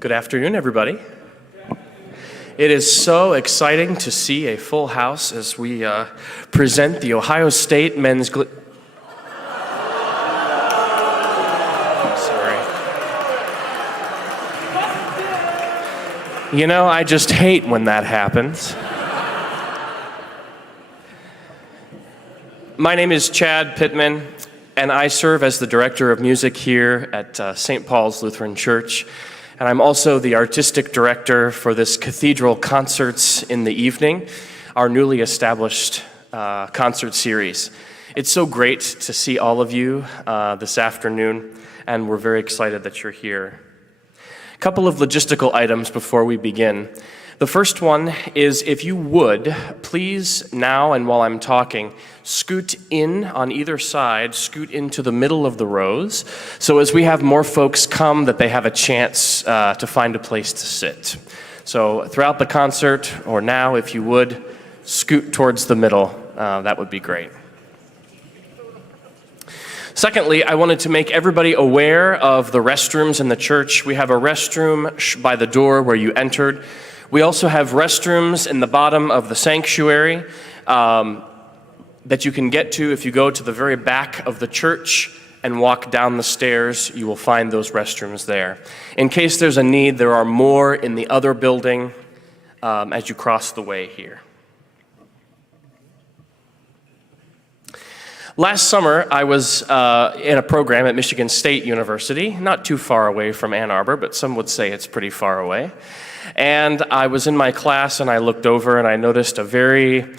Good afternoon, everybody. It is so exciting to see a full house as we present the Ohio State Men's Glee. Sorry. You know, I just hate when that happens. My name is Chad Pittman, and I serve as the director of music here at St. Paul's Lutheran Church. And I'm also the artistic director for this Cathedral Concerts in the Evening, our newly established concert series. It's so great to see all of you this afternoon, and we're very excited that you're here. A couple of logistical items before we begin. The first one is, if you would, please now and while I'm talking, scoot in on either side, scoot into the middle of the rows, so as we have more folks come that they have a chance to find a place to sit. So throughout the concert, or now if you would, scoot towards the middle, that would be great. Secondly, I wanted to make everybody aware of the restrooms in the church. We have a restroom by the door where you entered. We also have restrooms in the bottom of the sanctuary that you can get to if you go to the very back of the church and walk down the stairs. You will find those restrooms there. In case there's a need, there are more in the other building as you cross the way here. Last summer, I was in a program at Michigan State University, not too far away from Ann Arbor, but some would say it's pretty far away. And I was in my class and I looked over and I noticed a very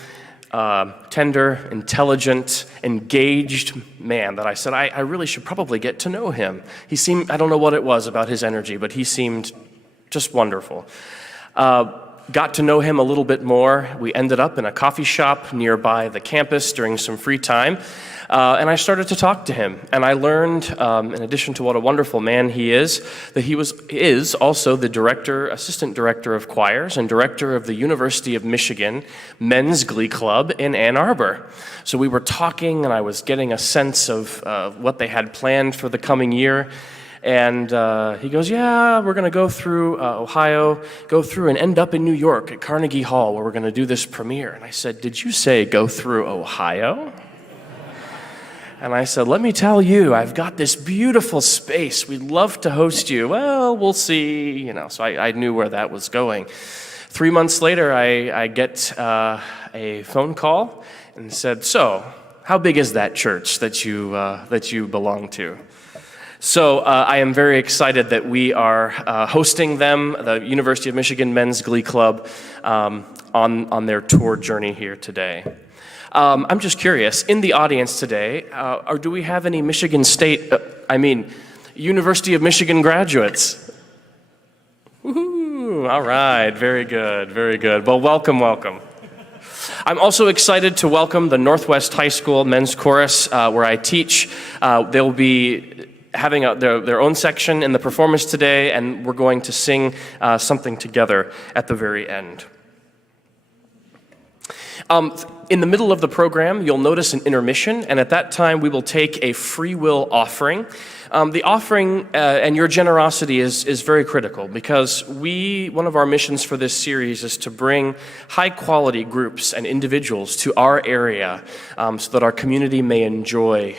tender, intelligent, engaged man that I said, I really should probably get to know him. He seemed, I don't know what it was about his energy, but he seemed just wonderful. Got to know him a little bit more. We ended up in a coffee shop nearby the campus during some free time, and I started to talk to him. And I learned, in addition to what a wonderful man he is, that he is also the assistant director of choirs and director of the University of Michigan Men's Glee Club in Ann Arbor. So we were talking, and I was getting a sense of what they had planned for the coming year. And he goes, yeah, we're going to go through Ohio, go through and end up in New York at Carnegie Hall where we're going to do this premiere. And I said, did you say go through Ohio? And I said, let me tell you, I've got this beautiful space. We'd love to host you. Well, we'll see. So I knew where that was going. 3 months later, I get a phone call and said, so how big is that church that you belong to? So I am very excited that we are hosting them, the University of Michigan Men's Glee Club, on their tour journey here today. I'm just curious, in the audience today, do we have any University of Michigan graduates? Woohoo! All right, very good, very good. Well, welcome, welcome. I'm also excited to welcome the Northwest High School Men's Chorus, where I teach. They'll be having their own section in the performance today, and we're going to sing something together at the very end. In the middle of the program, you'll notice an intermission, and at that time, we will take a free will offering. The offering and your generosity is very critical because one of our missions for this series is to bring high-quality groups and individuals to our area so that our community may enjoy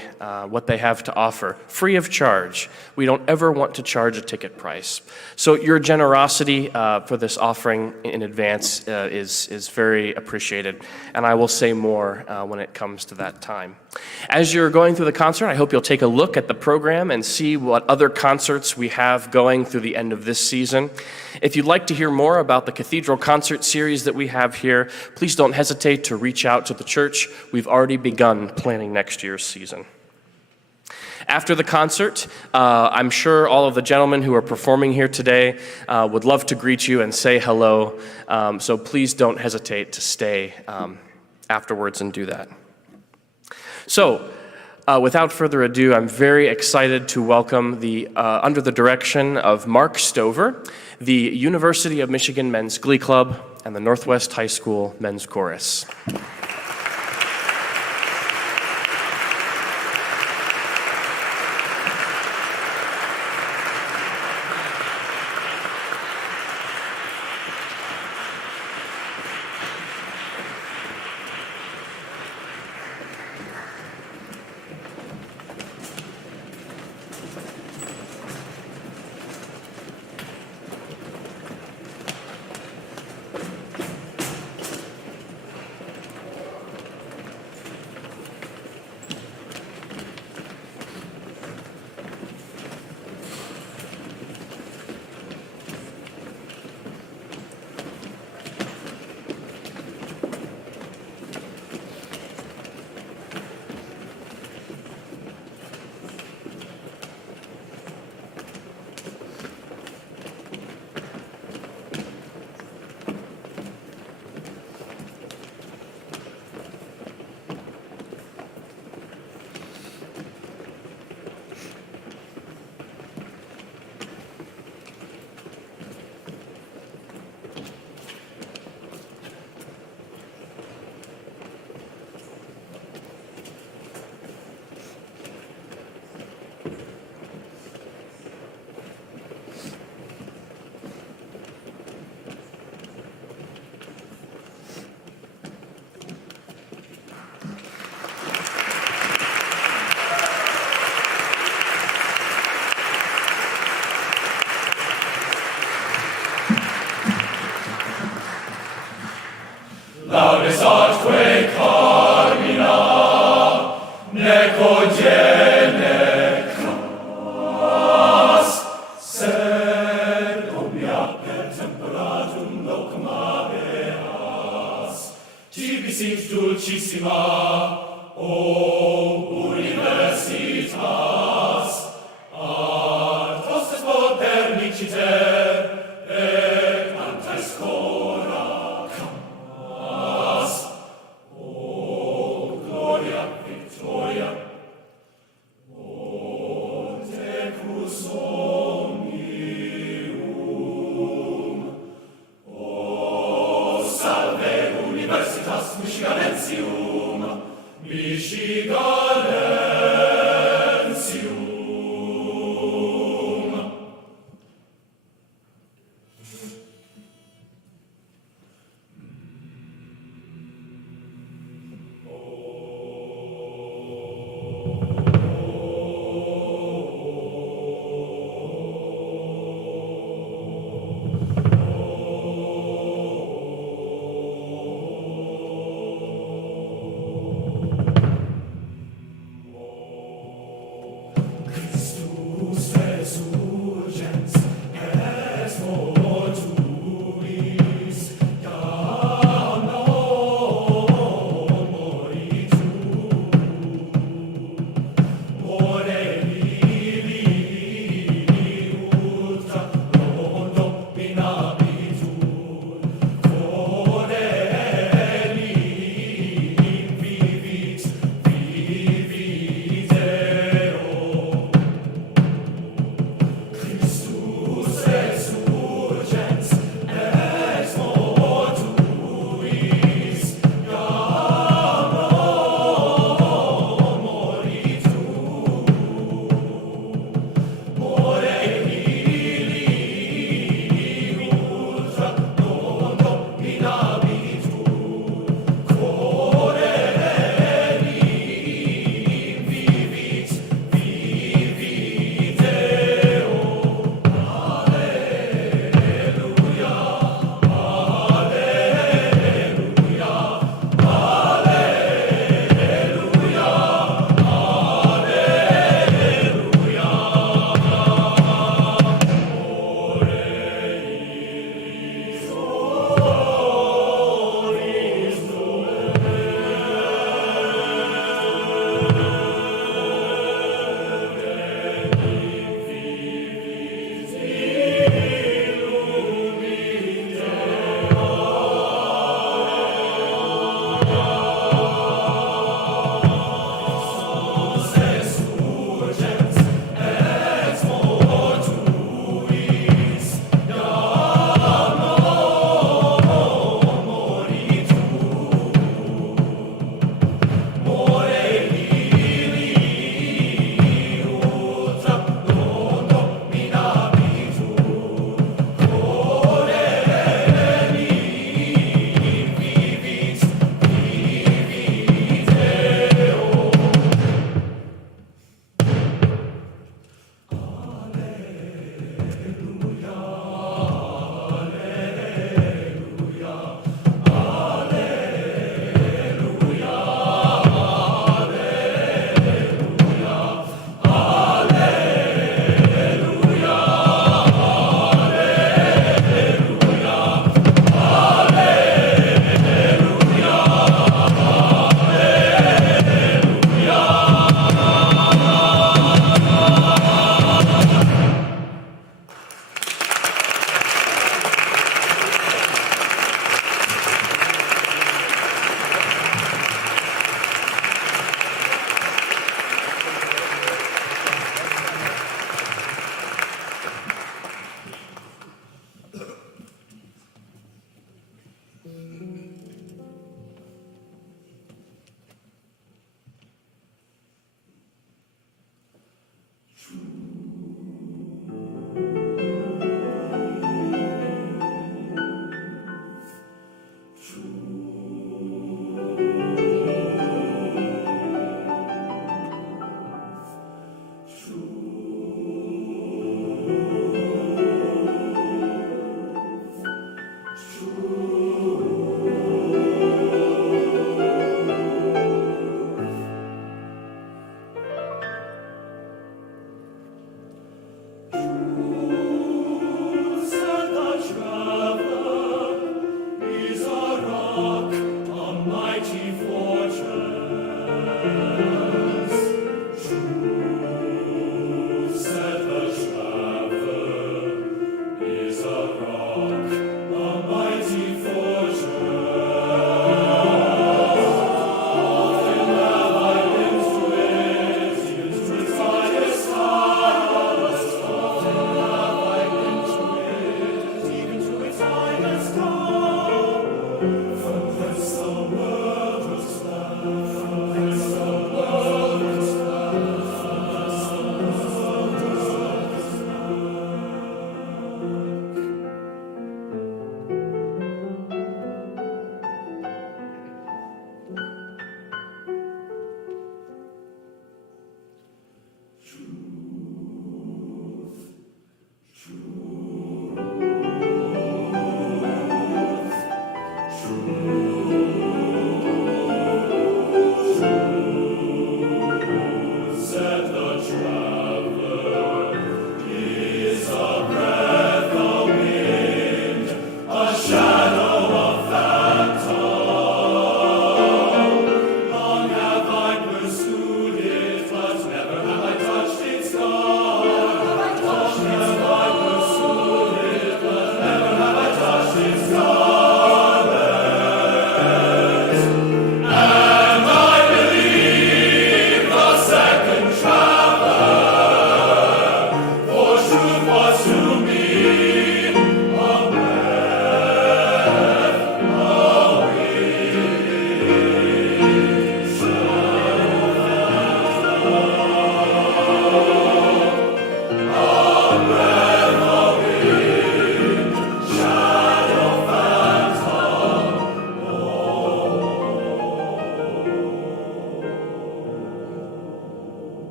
what they have to offer, free of charge. We don't ever want to charge a ticket price. So your generosity for this offering in advance is very appreciated, and I will say more when it comes to that time. As you're going through the concert, I hope you'll take a look at the program and see what other concerts we have going through the end of this season. If you'd like to hear more about the Cathedral concert series that we have here, please don't hesitate to reach out to the church. We've already begun planning next year's season. After the concert, I'm sure all of the gentlemen who are performing here today would love to greet you and say hello, so please don't hesitate to stay afterwards and do that. So, without further ado, I'm very excited to welcome under the direction of Mark Stover, the University of Michigan Men's Glee Club and the Northwest High School Men's Chorus. laudes atque carmina, nec odie cras, sed omnia per temperatum locum habeas, tibi sint dulcissima, o universitas, ad hostes pod perniciter, et antes cora camas, o gloria victoria, o decus omnium, o salve universitas Michiganensium, Michiganensium. Christus resurgens ex mortuis, iam moritur, moreli ultra rondo minabitur, coreli vivit, vivit Deo. Christus resurgens ex mortuis, iam moritur, moreli ultra rondo minabitur, coreli vivit, vivit Deo. Alleluia, alleluia, alleluia, resurgens ex mortuis, iam moritur, moreli ultra rondo minabitur, coreli vivit, vivit Deo. True.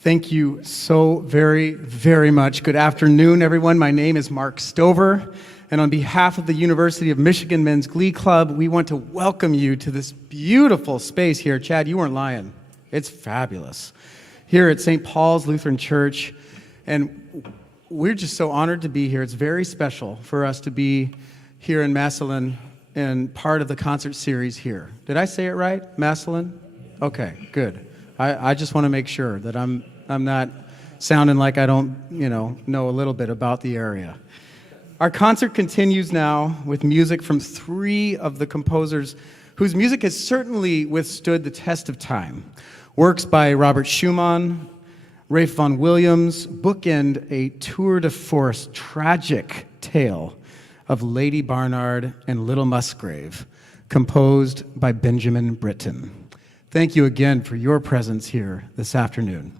Thank you so very, very much. Good afternoon, everyone. My name is Mark Stover, and on behalf of the University of Michigan Men's Glee Club, we want to welcome you to this beautiful space here. Chad, you weren't lying. It's fabulous. Here at St. Paul's Lutheran Church, and we're just so honored to be here. It's very special for us to be here in Massillon and part of the concert series here. Did I say it right? Massillon? Okay, good. I just want to make sure that I'm not sounding like I don't, know a little bit about the area. Our concert continues now with music from three of the composers whose music has certainly withstood the test of time. Works by Robert Schumann, Ralph Vaughan Williams bookend a tour de force tragic tale of Lady Barnard and Little Musgrave, composed by Benjamin Britten. Thank you again for your presence here this afternoon.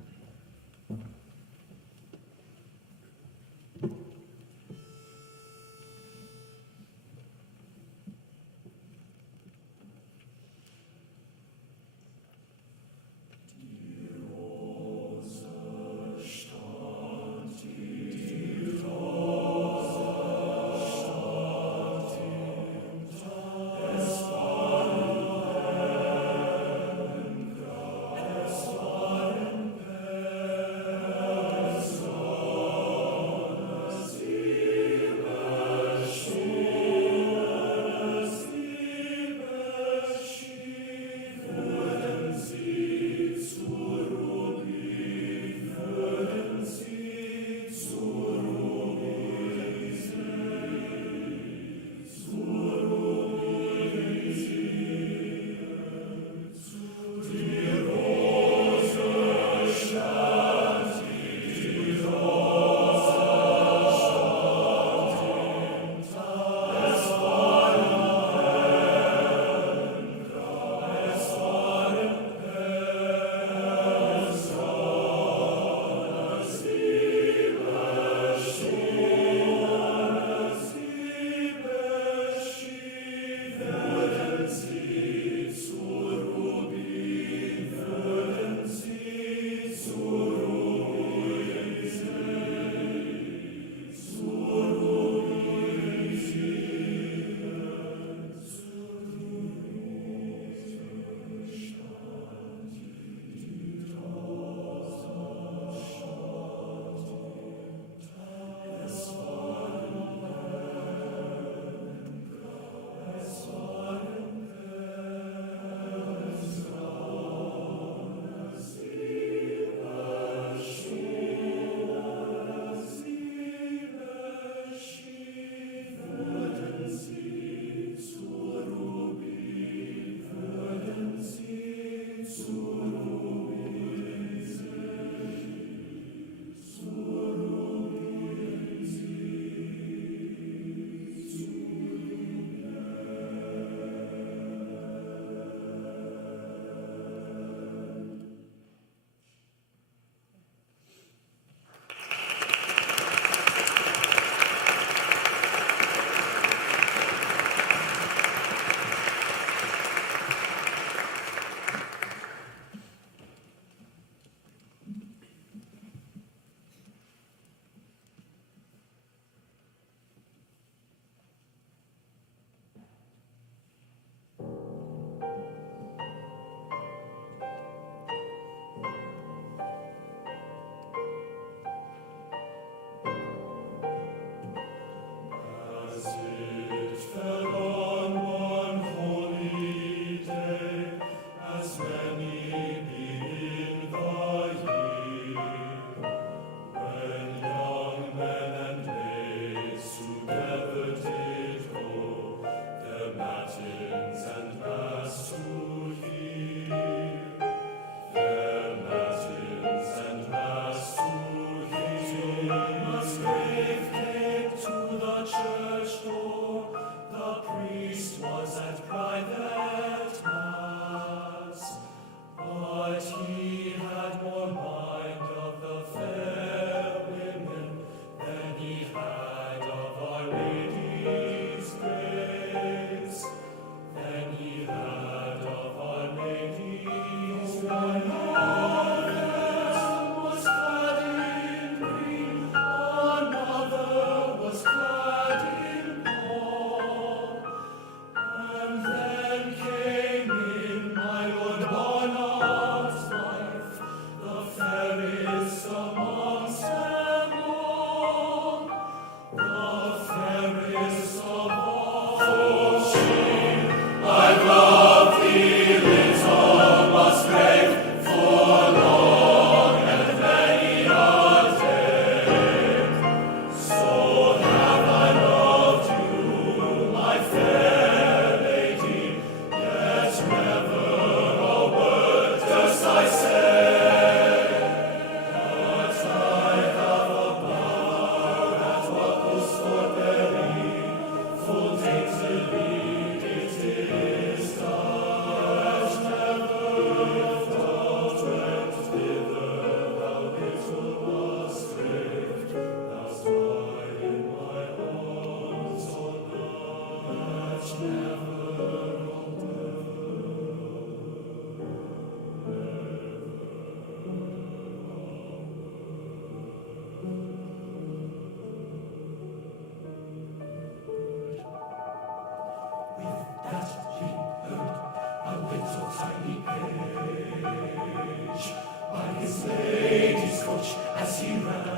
as he ran.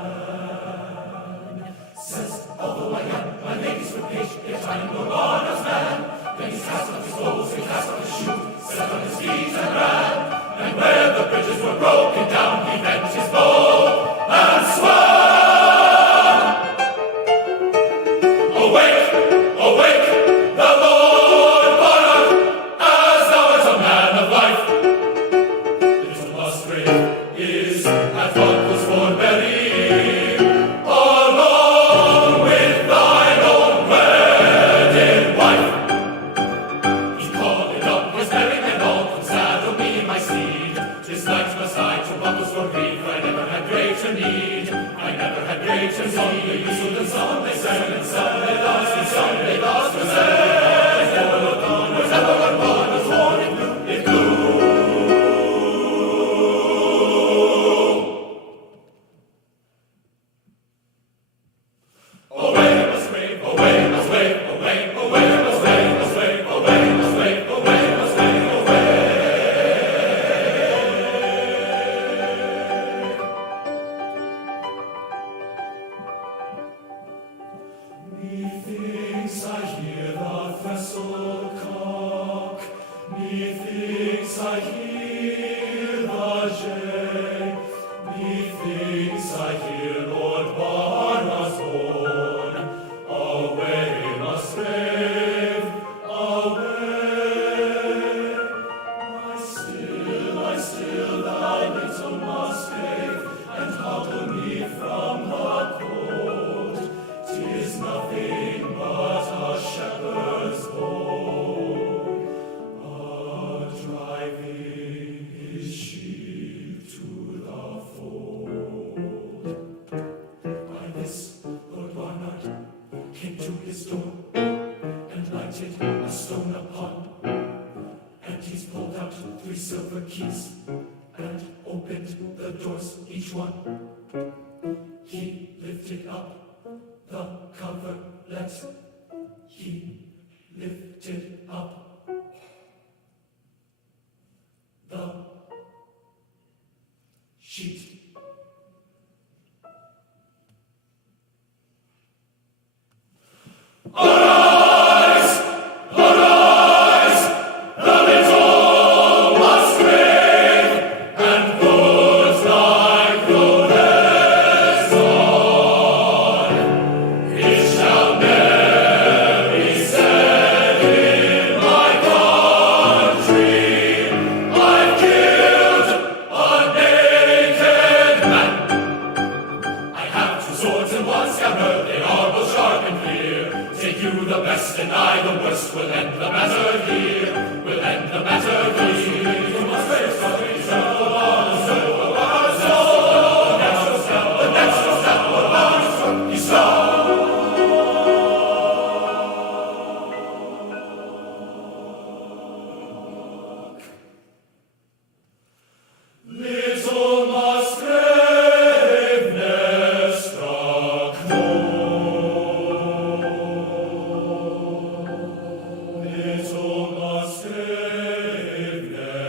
Says, although I am my lady's page, yet I am no honest man. Then he cast off his clothes, he cast off his shoes, set on his feet and ran. And where the bridges were broken down, he bent his bow and swam. Awake, awake, the Lord monarch, as thou art a man of life. Little Musgrave is at Buckle's for burying, along with thine own wedded wife. He called it up, his merrymen all, come saddle me, my steed. This night must I to Buckle's for grief, I never had greater need. I never had greater need. Some they whistled and some they sang, and some they lost, and some they lost was theirs. Never a gun was ever one born was worn in blue, it blew. Away must wave, away must wave, away, away must wave, must wave, away must wave, away must wave, away. Methinks I hear the thistle cock, methinks I hear the jay, methinks I hear Lord Barnard's horn. Away must rave, away. Lie still, thou little Musgrave, and hobble me from the cold. 'Tis nothing but a shepherd's boy, driving his sheep to the fold. By this, Lord Barnard came to his door and lighted a stone upon, and he's pulled out 3 silver keys and opened the doors, each one. He lifted up the coverlet, he lifted up the sheet. Arise, arise, the little Musgrave, and put thy clothes on. It shall ne'er be said in my country, I've killed a naked man. I have 2 swords and 1 scabbard, they are both sharp and clear. Take you the best and I the worst, we'll end the matter here, we'll end the matter here. You must face the next step, he saw. Little Musgrave ne'er struck more. Little Musgrave ne'er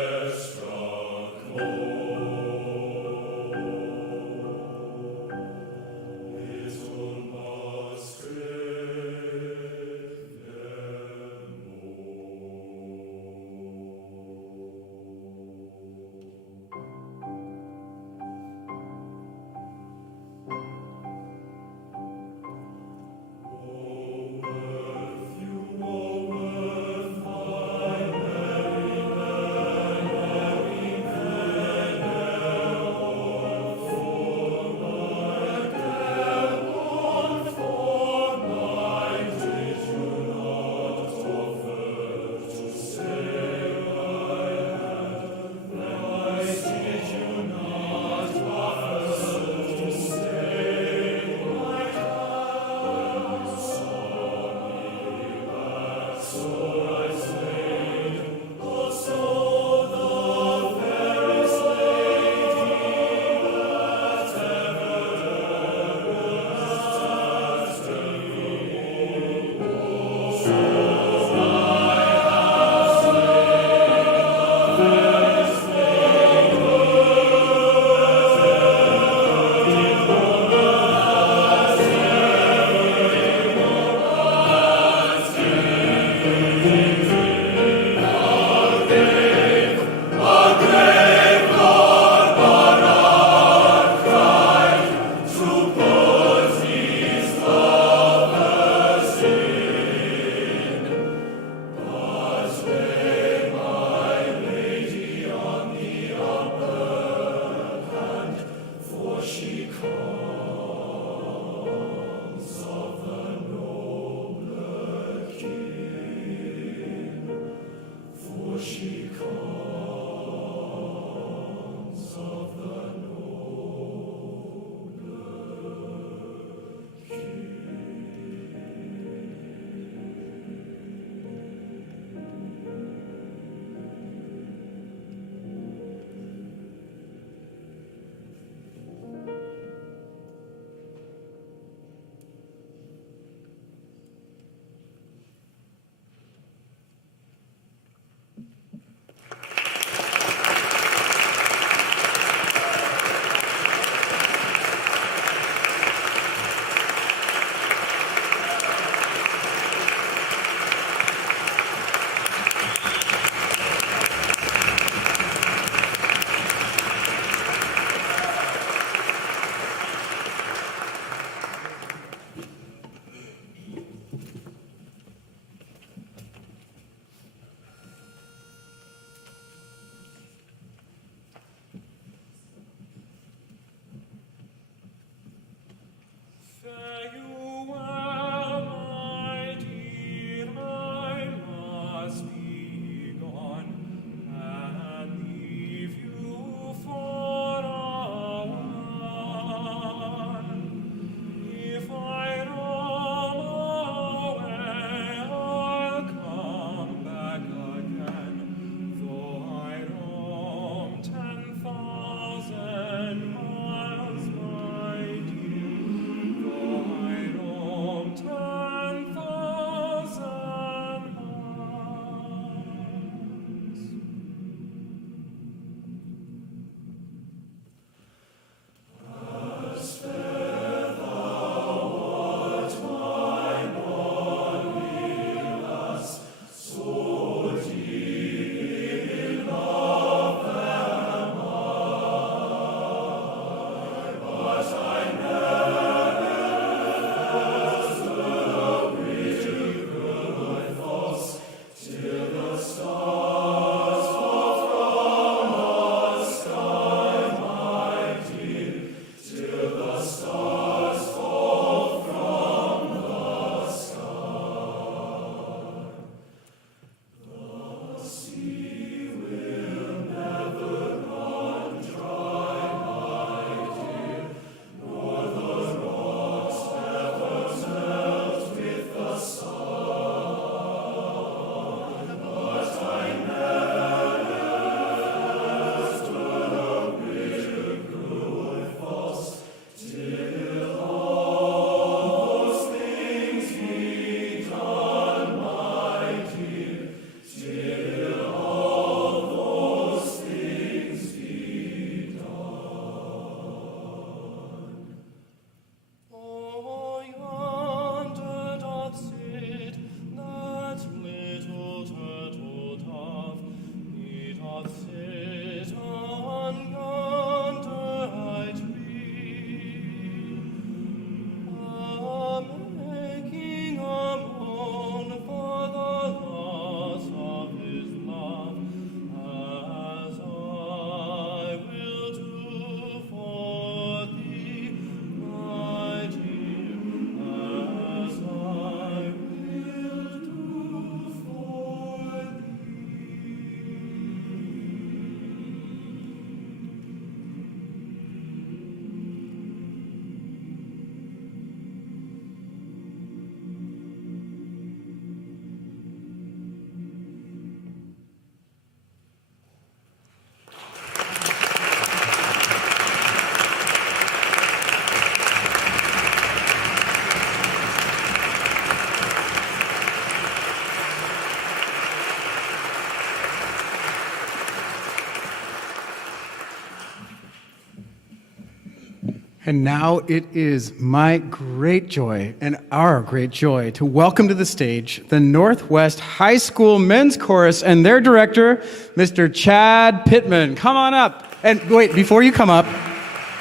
And now it is my great joy and our great joy to welcome to the stage the Northwest High School Men's Chorus and their director, Mr. Chad Pittman. Come on up. And wait, before you come up,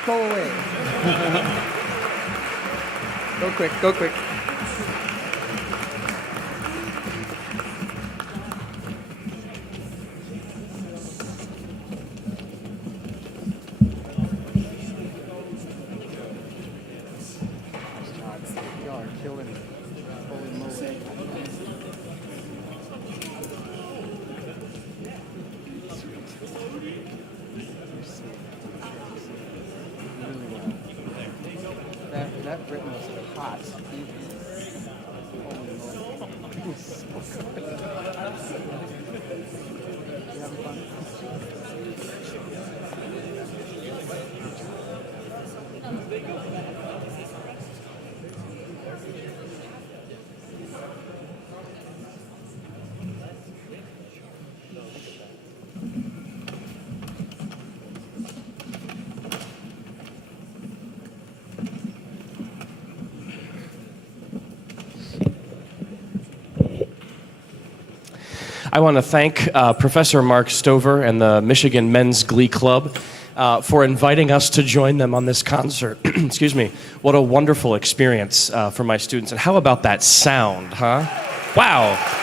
go away. Go quick, go quick. That Britain was hot. I want to thank Professor Mark Stover and the Michigan Men's Glee Club for inviting us to join them on this concert. Excuse me. What a wonderful experience for my students. And how about that sound, huh? Wow.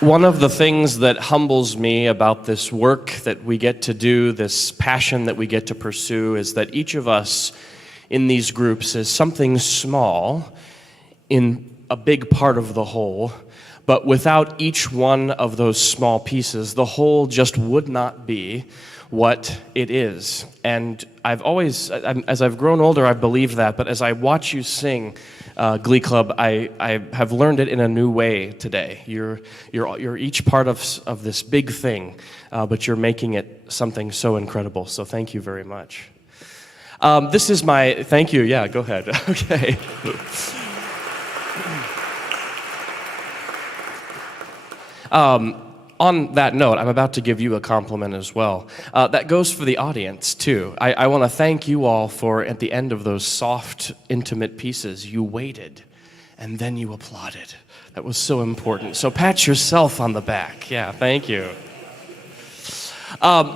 One of the things that humbles me about this work that we get to do, this passion that we get to pursue, is that each of us in these groups is something small in a big part of the whole, but without each one of those small pieces, the whole just would not be what it is. And I've always, as I've grown older, I've believed that, but as I watch you sing Glee Club, I have learned it in a new way today. You're each part of this big thing, but you're making it something so incredible. So thank you very much. This is my, thank you, yeah, go ahead. Okay. On that note, I'm about to give you a compliment as well. That goes for the audience, too. I want to thank you all for, at the end of those soft, intimate pieces, you waited, and then you applauded. That was so important. So pat yourself on the back. Yeah, thank you.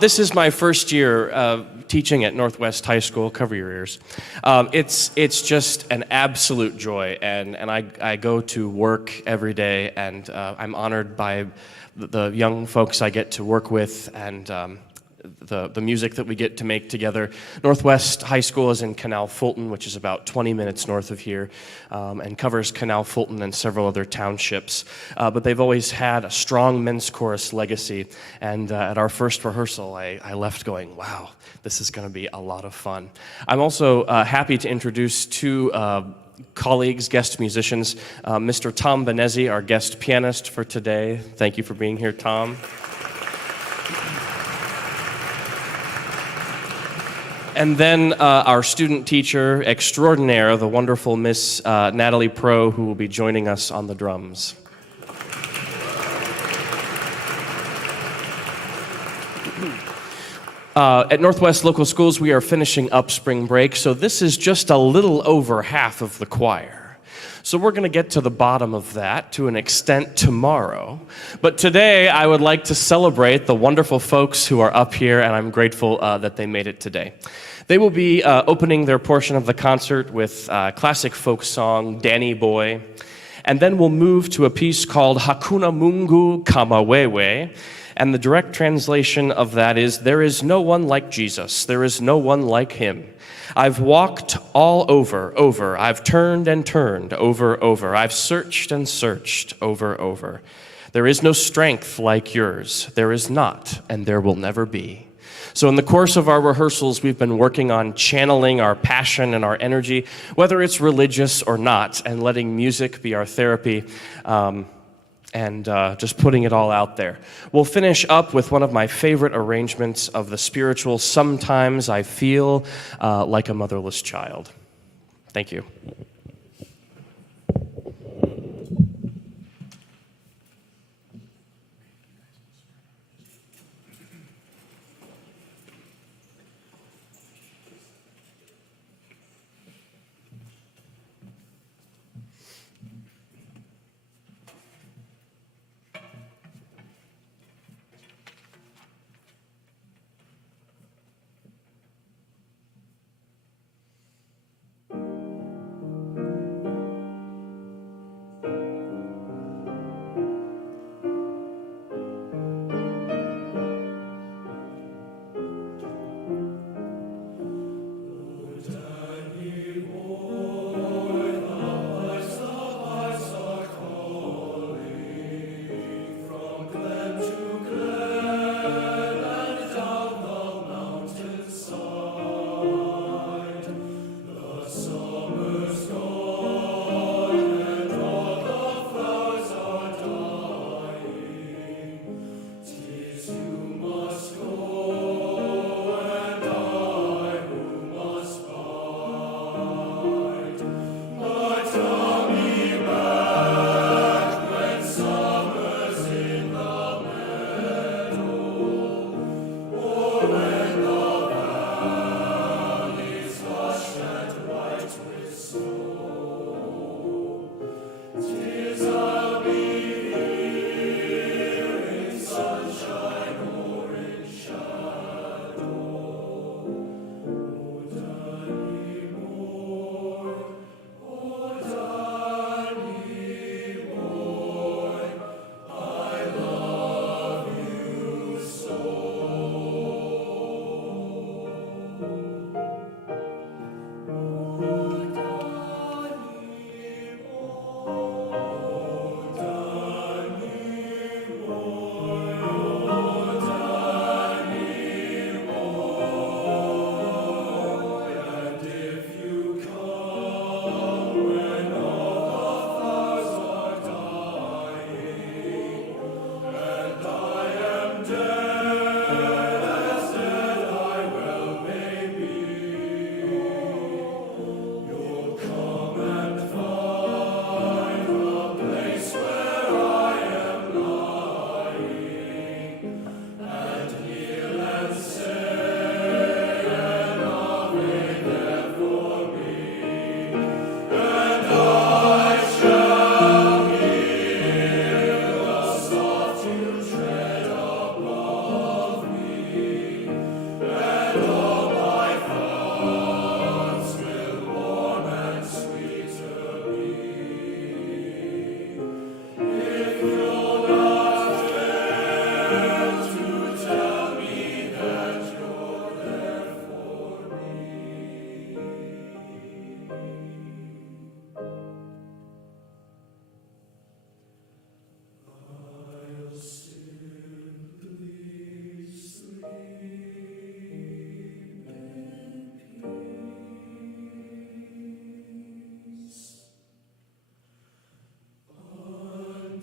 This is my first year teaching at Northwest High School. Cover your ears. It's just an absolute joy, and I go to work every day, and I'm honored by the young folks I get to work with, and the music that we get to make together. Northwest High School is in Canal Fulton, which is about 20 minutes north of here, and covers Canal Fulton and several other townships. But they've always had a strong men's chorus legacy, and at our first rehearsal, I left going, wow, this is going to be a lot of fun. I'm also happy to introduce two colleagues, guest musicians, Mr. Tom Benezzi, our guest pianist for today. Thank you for being here, Tom. And then our student teacher extraordinaire, the wonderful Miss Natalie Pro, who will be joining us on the drums. At Northwest Local Schools, we are finishing up spring break, so this is just a little over half of the choir. So we're going to get to the bottom of that to an extent tomorrow. But today, I would like to celebrate the wonderful folks who are up here, and I'm grateful that they made it today. They will be opening their portion of the concert with classic folk song, Danny Boy, and then we'll move to a piece called Hakuna Mungu Kamawewe. And the direct translation of that is, there is no one like Jesus. There is no one like him. I've walked all over. I've turned and turned over. I've searched and searched over. There is no strength like yours. There is not, and there will never be. So in the course of our rehearsals, we've been working on channeling our passion and our energy, whether it's religious or not, and letting music be our therapy. And just putting it all out there. We'll finish up with one of my favorite arrangements of the spiritual Sometimes I Feel Like a Motherless Child. Thank you.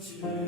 Kote,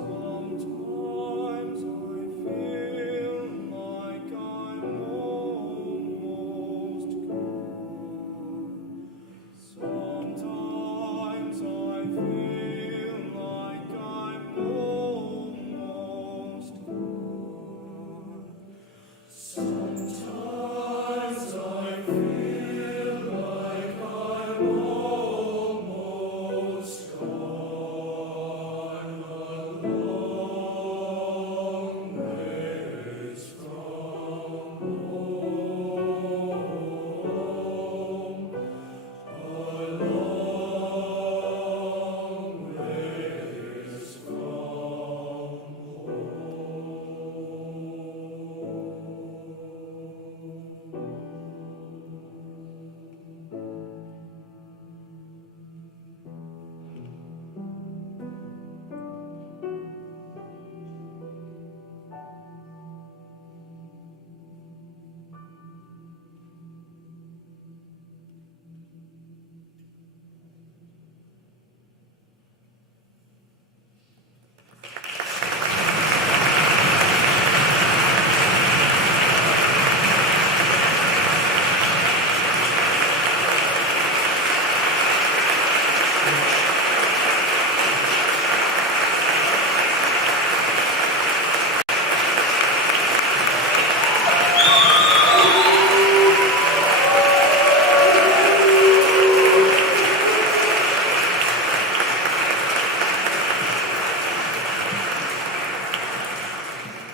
Sometimes I feel like I'm almost gone. Sometimes I feel like I'm almost gone. Sometimes I feel like I'm almost gone. A long ways from home. A long ways from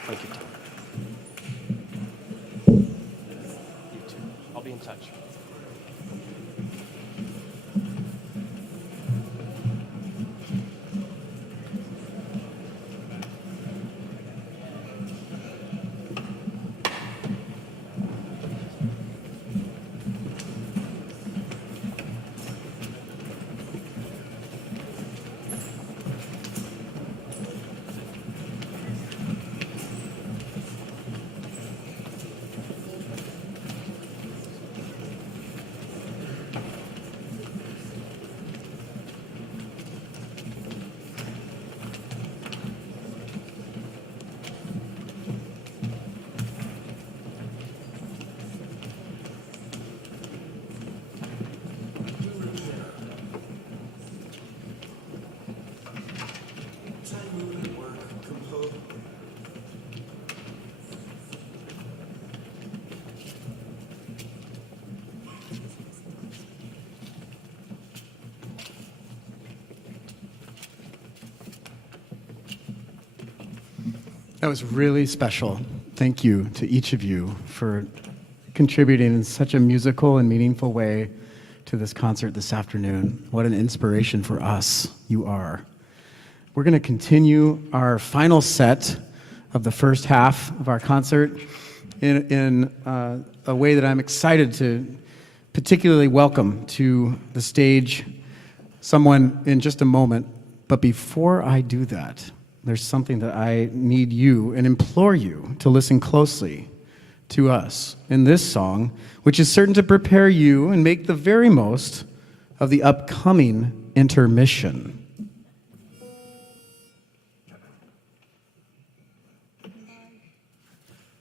Thank you, Tom. You too. I'll be in touch. That was really special. Thank you to each of you for contributing in such a musical and meaningful way to this concert this afternoon. What an inspiration for us you are. We're going to continue our final set of the first half of our concert in a way that I'm excited to particularly welcome to the stage someone in just a moment. But before I do that, there's something that I need you and implore you to listen closely to us in this song, which is certain to prepare you and make the very most of the upcoming intermission.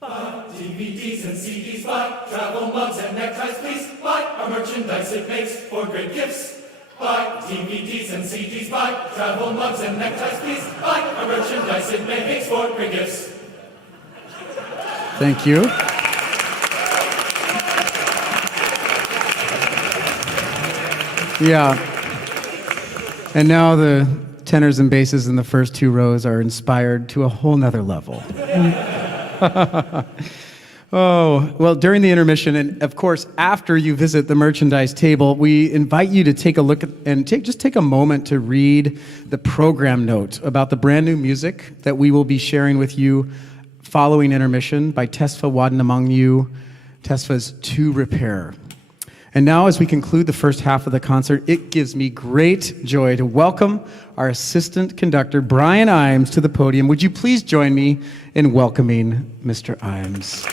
Buy DVDs and CDs, buy travel mugs and neckties, please. Buy our merchandise, it makes for great gifts. Buy DVDs and CDs, buy travel mugs and neckties, please. Buy our merchandise, it makes for great gifts. Thank you. Yeah. And now the tenors and basses in the first two rows are inspired to a whole nother level. Oh, well, during the intermission, and of course, after you visit the merchandise table, we invite you to take a look at, and take a moment to read the program note about the brand new music that we will be sharing with you following intermission by Tesfa Wadnamangu, Tesfa's To Repair. And now, as we conclude the first half of the concert, it gives me great joy to welcome our assistant conductor, Brian Imes, to the podium. Would you please join me in welcoming Mr. Imes?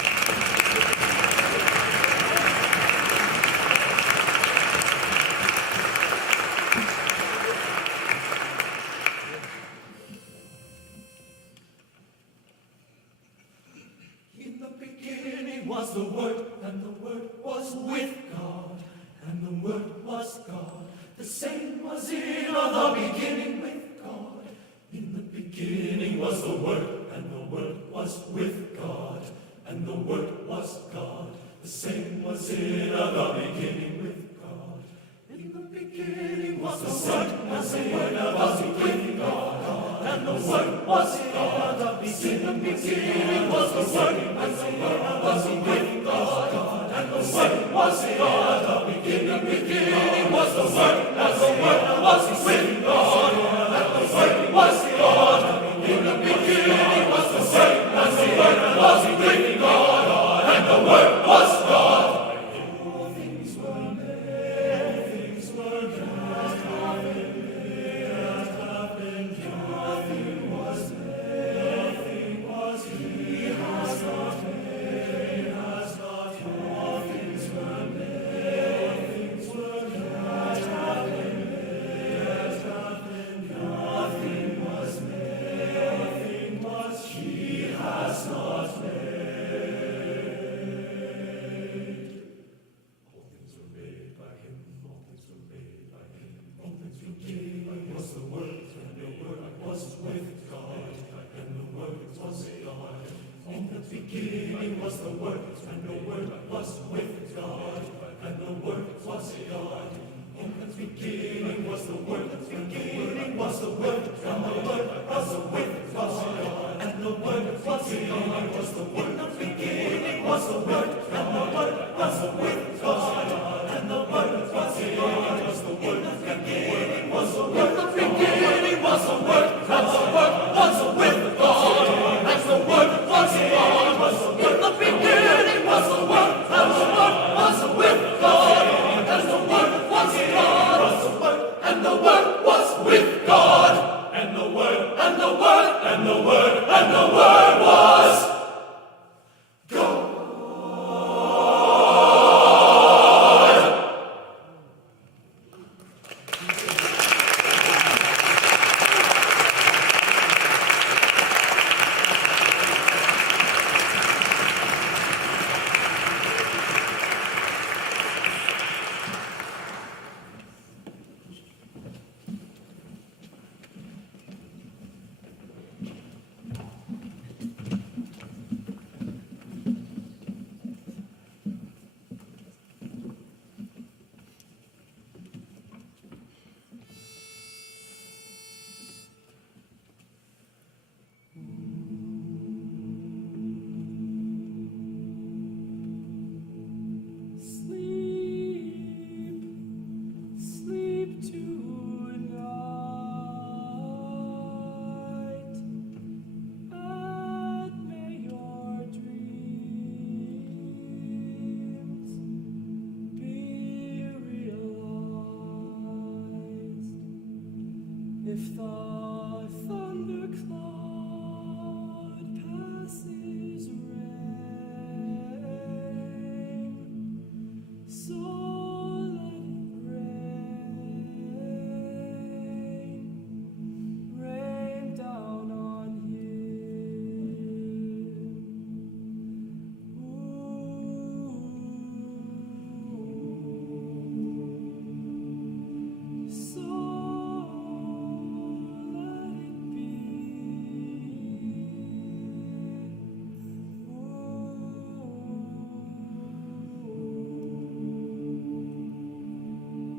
was the Word, and the Word was with God, and the Word was God. The same was in the beginning with God. In the beginning was the Word, and the Word was with God, and the Word was God. The same was in the beginning with God. In the beginning was the Word, and the Word was with God, and the Word was God. In the beginning was the Word, and the Word was with God, and the Word was God. In the beginning was the Word, and the Word was with God, and the Word was God. In the beginning was the Word, and the Word was with God, and the Word was God. All things were made, things were happened, nothing was made, nothing was He has not made, has not. All things were made, things were happened, nothing was made, nothing was He has not made. All things were made by Him, all things were made by Him, all things were made by Him. Was the Word, and the Word was with God, and the Word was God. In the beginning was the Word, and the Word was with God, and the Word was God. In the beginning was the Word, and the beginning was the Word, and the Word was with God, and the Word was God. Was the Word, the beginning was the Word, and the Word was with God, and the Word was God. Was the Word, the beginning was the Word, the beginning was the Word, and the Word was with God, and the Word was God. Was the Word, the beginning was the Word, and the Word was with God, and the Word was God. Was the Word, and the Word was with God, and the Word, and the Word, and the Word, and the Word was God. Sleep tonight, and may your dreams be realized. If the thundercloud passes rain, so let it rain down on him. So let it be.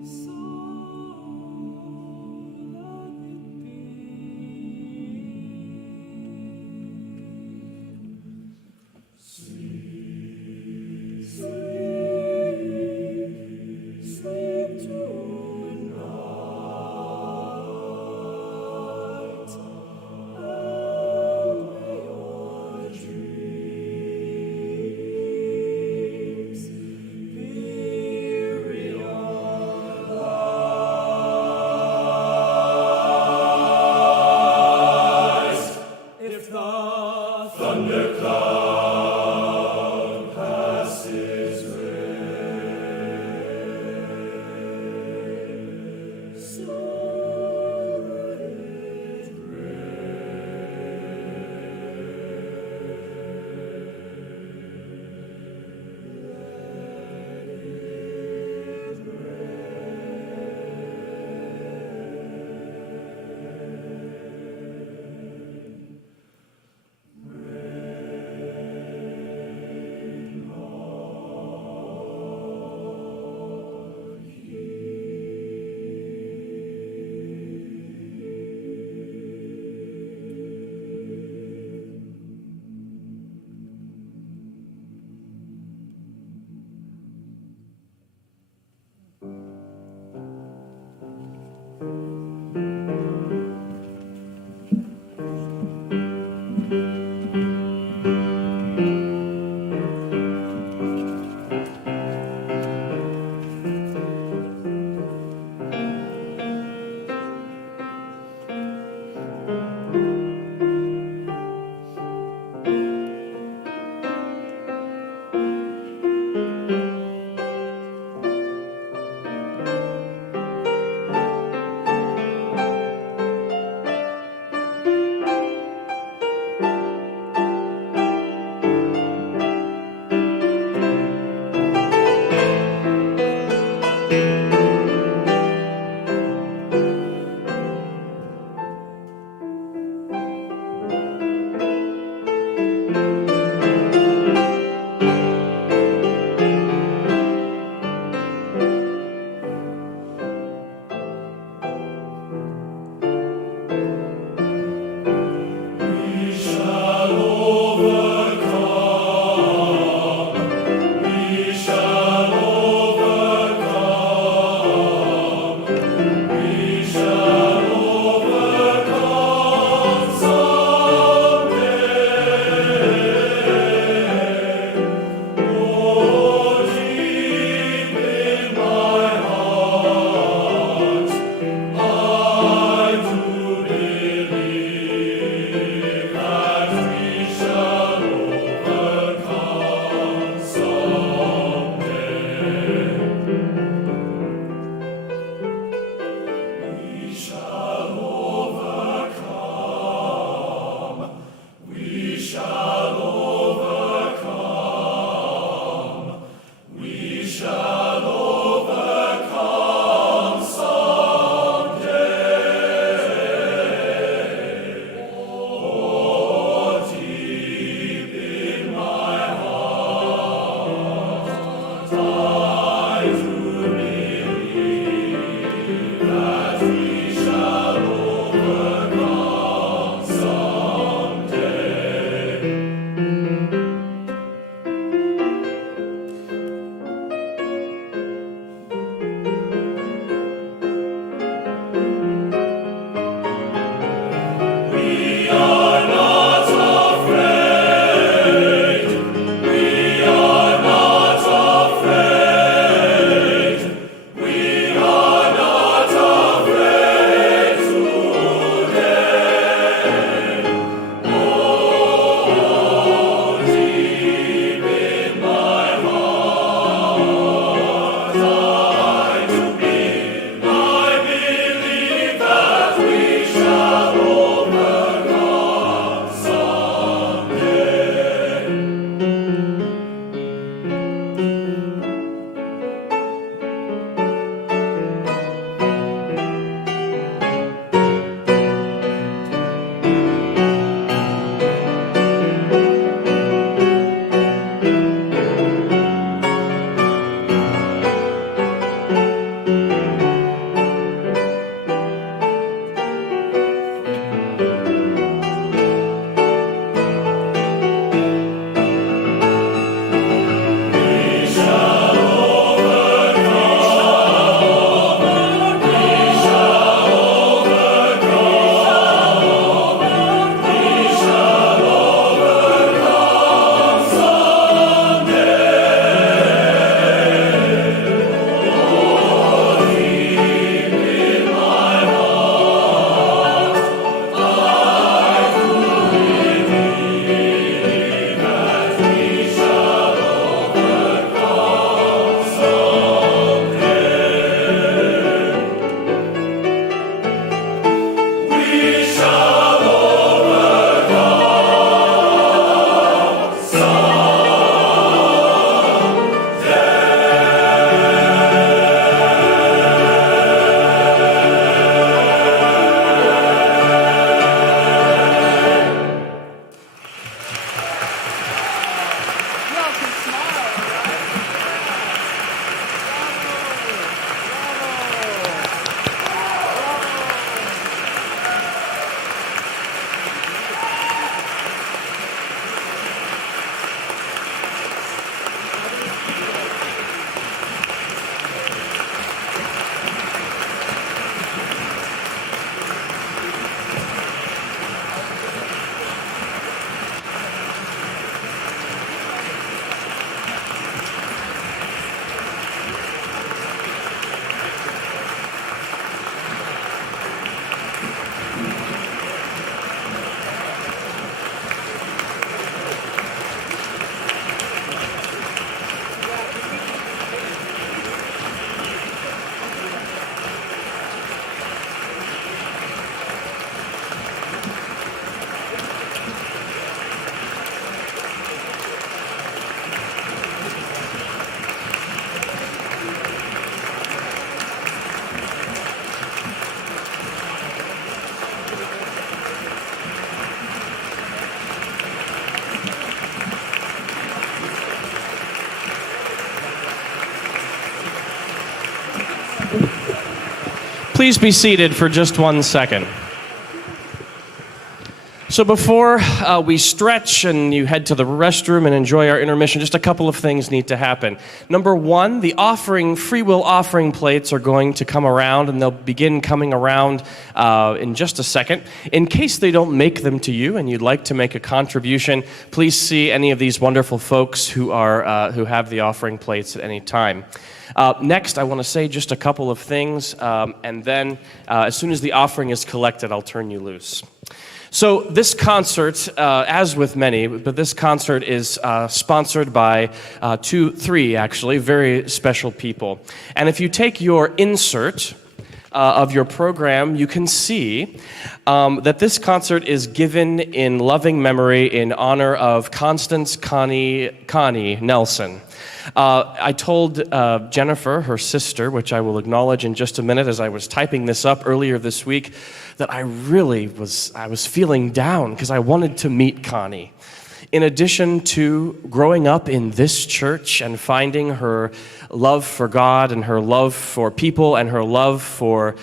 So let it be. Sleep, sleep, sleep tonight, and may your dreams be realized. If the thundercloud passes rain, so let it rain. We shall overcome. We shall overcome. We shall overcome someday. Please be seated for just 1 second. So before we stretch and you head to the restroom and enjoy our intermission, just a couple of things need to happen. Number one, the free will offering plates are going to come around, and they'll begin coming around in just a second. In case they don't make them to you and you'd like to make a contribution, please see any of these wonderful folks who have the offering plates at any time. Next, I want to say just a couple of things, and then as soon as the offering is collected, I'll turn you loose. So this concert, as with many, but this concert is sponsored by three actually, very special people. And if you take your insert of your program, you can see that this concert is given in loving memory in honor of Constance Connie Nelson. I told Jennifer, her sister, which I will acknowledge in just a minute as I was typing this up earlier this week, that I was feeling down because I wanted to meet Connie. In addition to growing up in this church and finding her love for God and her love for people and her love for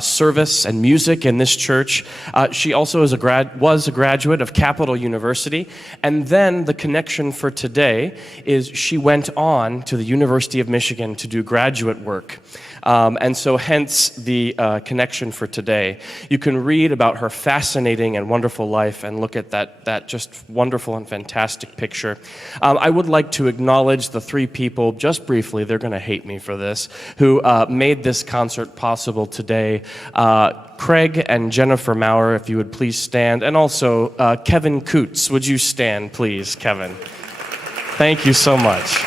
service and music in this church, she also was a graduate of Cathedral University. And then the connection for today is she went on to the University of Michigan to do graduate work. And so hence the connection for today. You can read about her fascinating and wonderful life and look at that just wonderful and fantastic picture. I would like to acknowledge the three people, just briefly, they're going to hate me for this, who made this concert possible today. Craig and Jennifer Maurer, if you would please stand, and also Kevin Coots. Would you stand, please, Kevin? Thank you so much.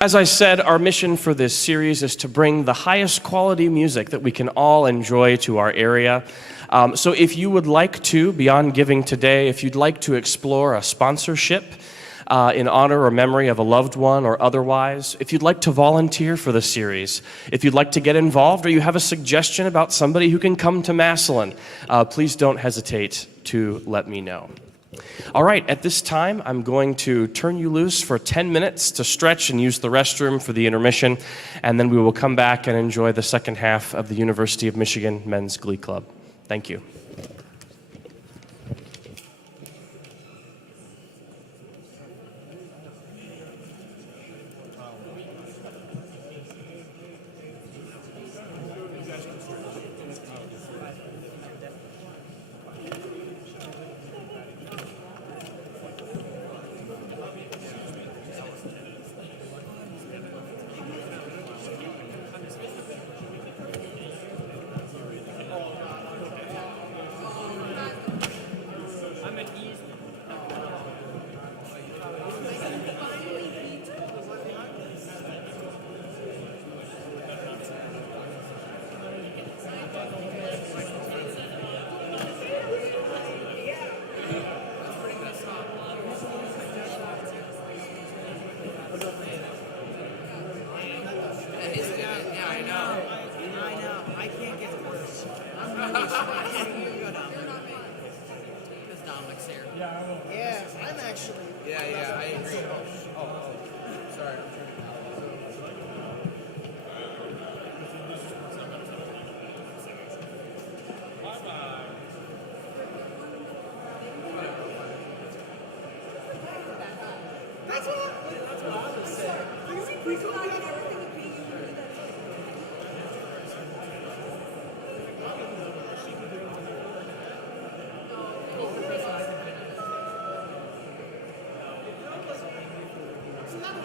As I said, our mission for this series is to bring the highest quality music that we can all enjoy to our area. So if you would like to, beyond giving today, if you'd like to explore a sponsorship in honor or memory of a loved one or otherwise, if you'd like to volunteer for the series, if you'd like to get involved or you have a suggestion about somebody who can come to Massillon, please don't hesitate to let me know. All right, at this time, I'm going to turn you loose for 10 minutes to stretch and use the restroom for the intermission, and then we will come back and enjoy the second half of the University of Michigan Men's Glee Club. Thank you. It's not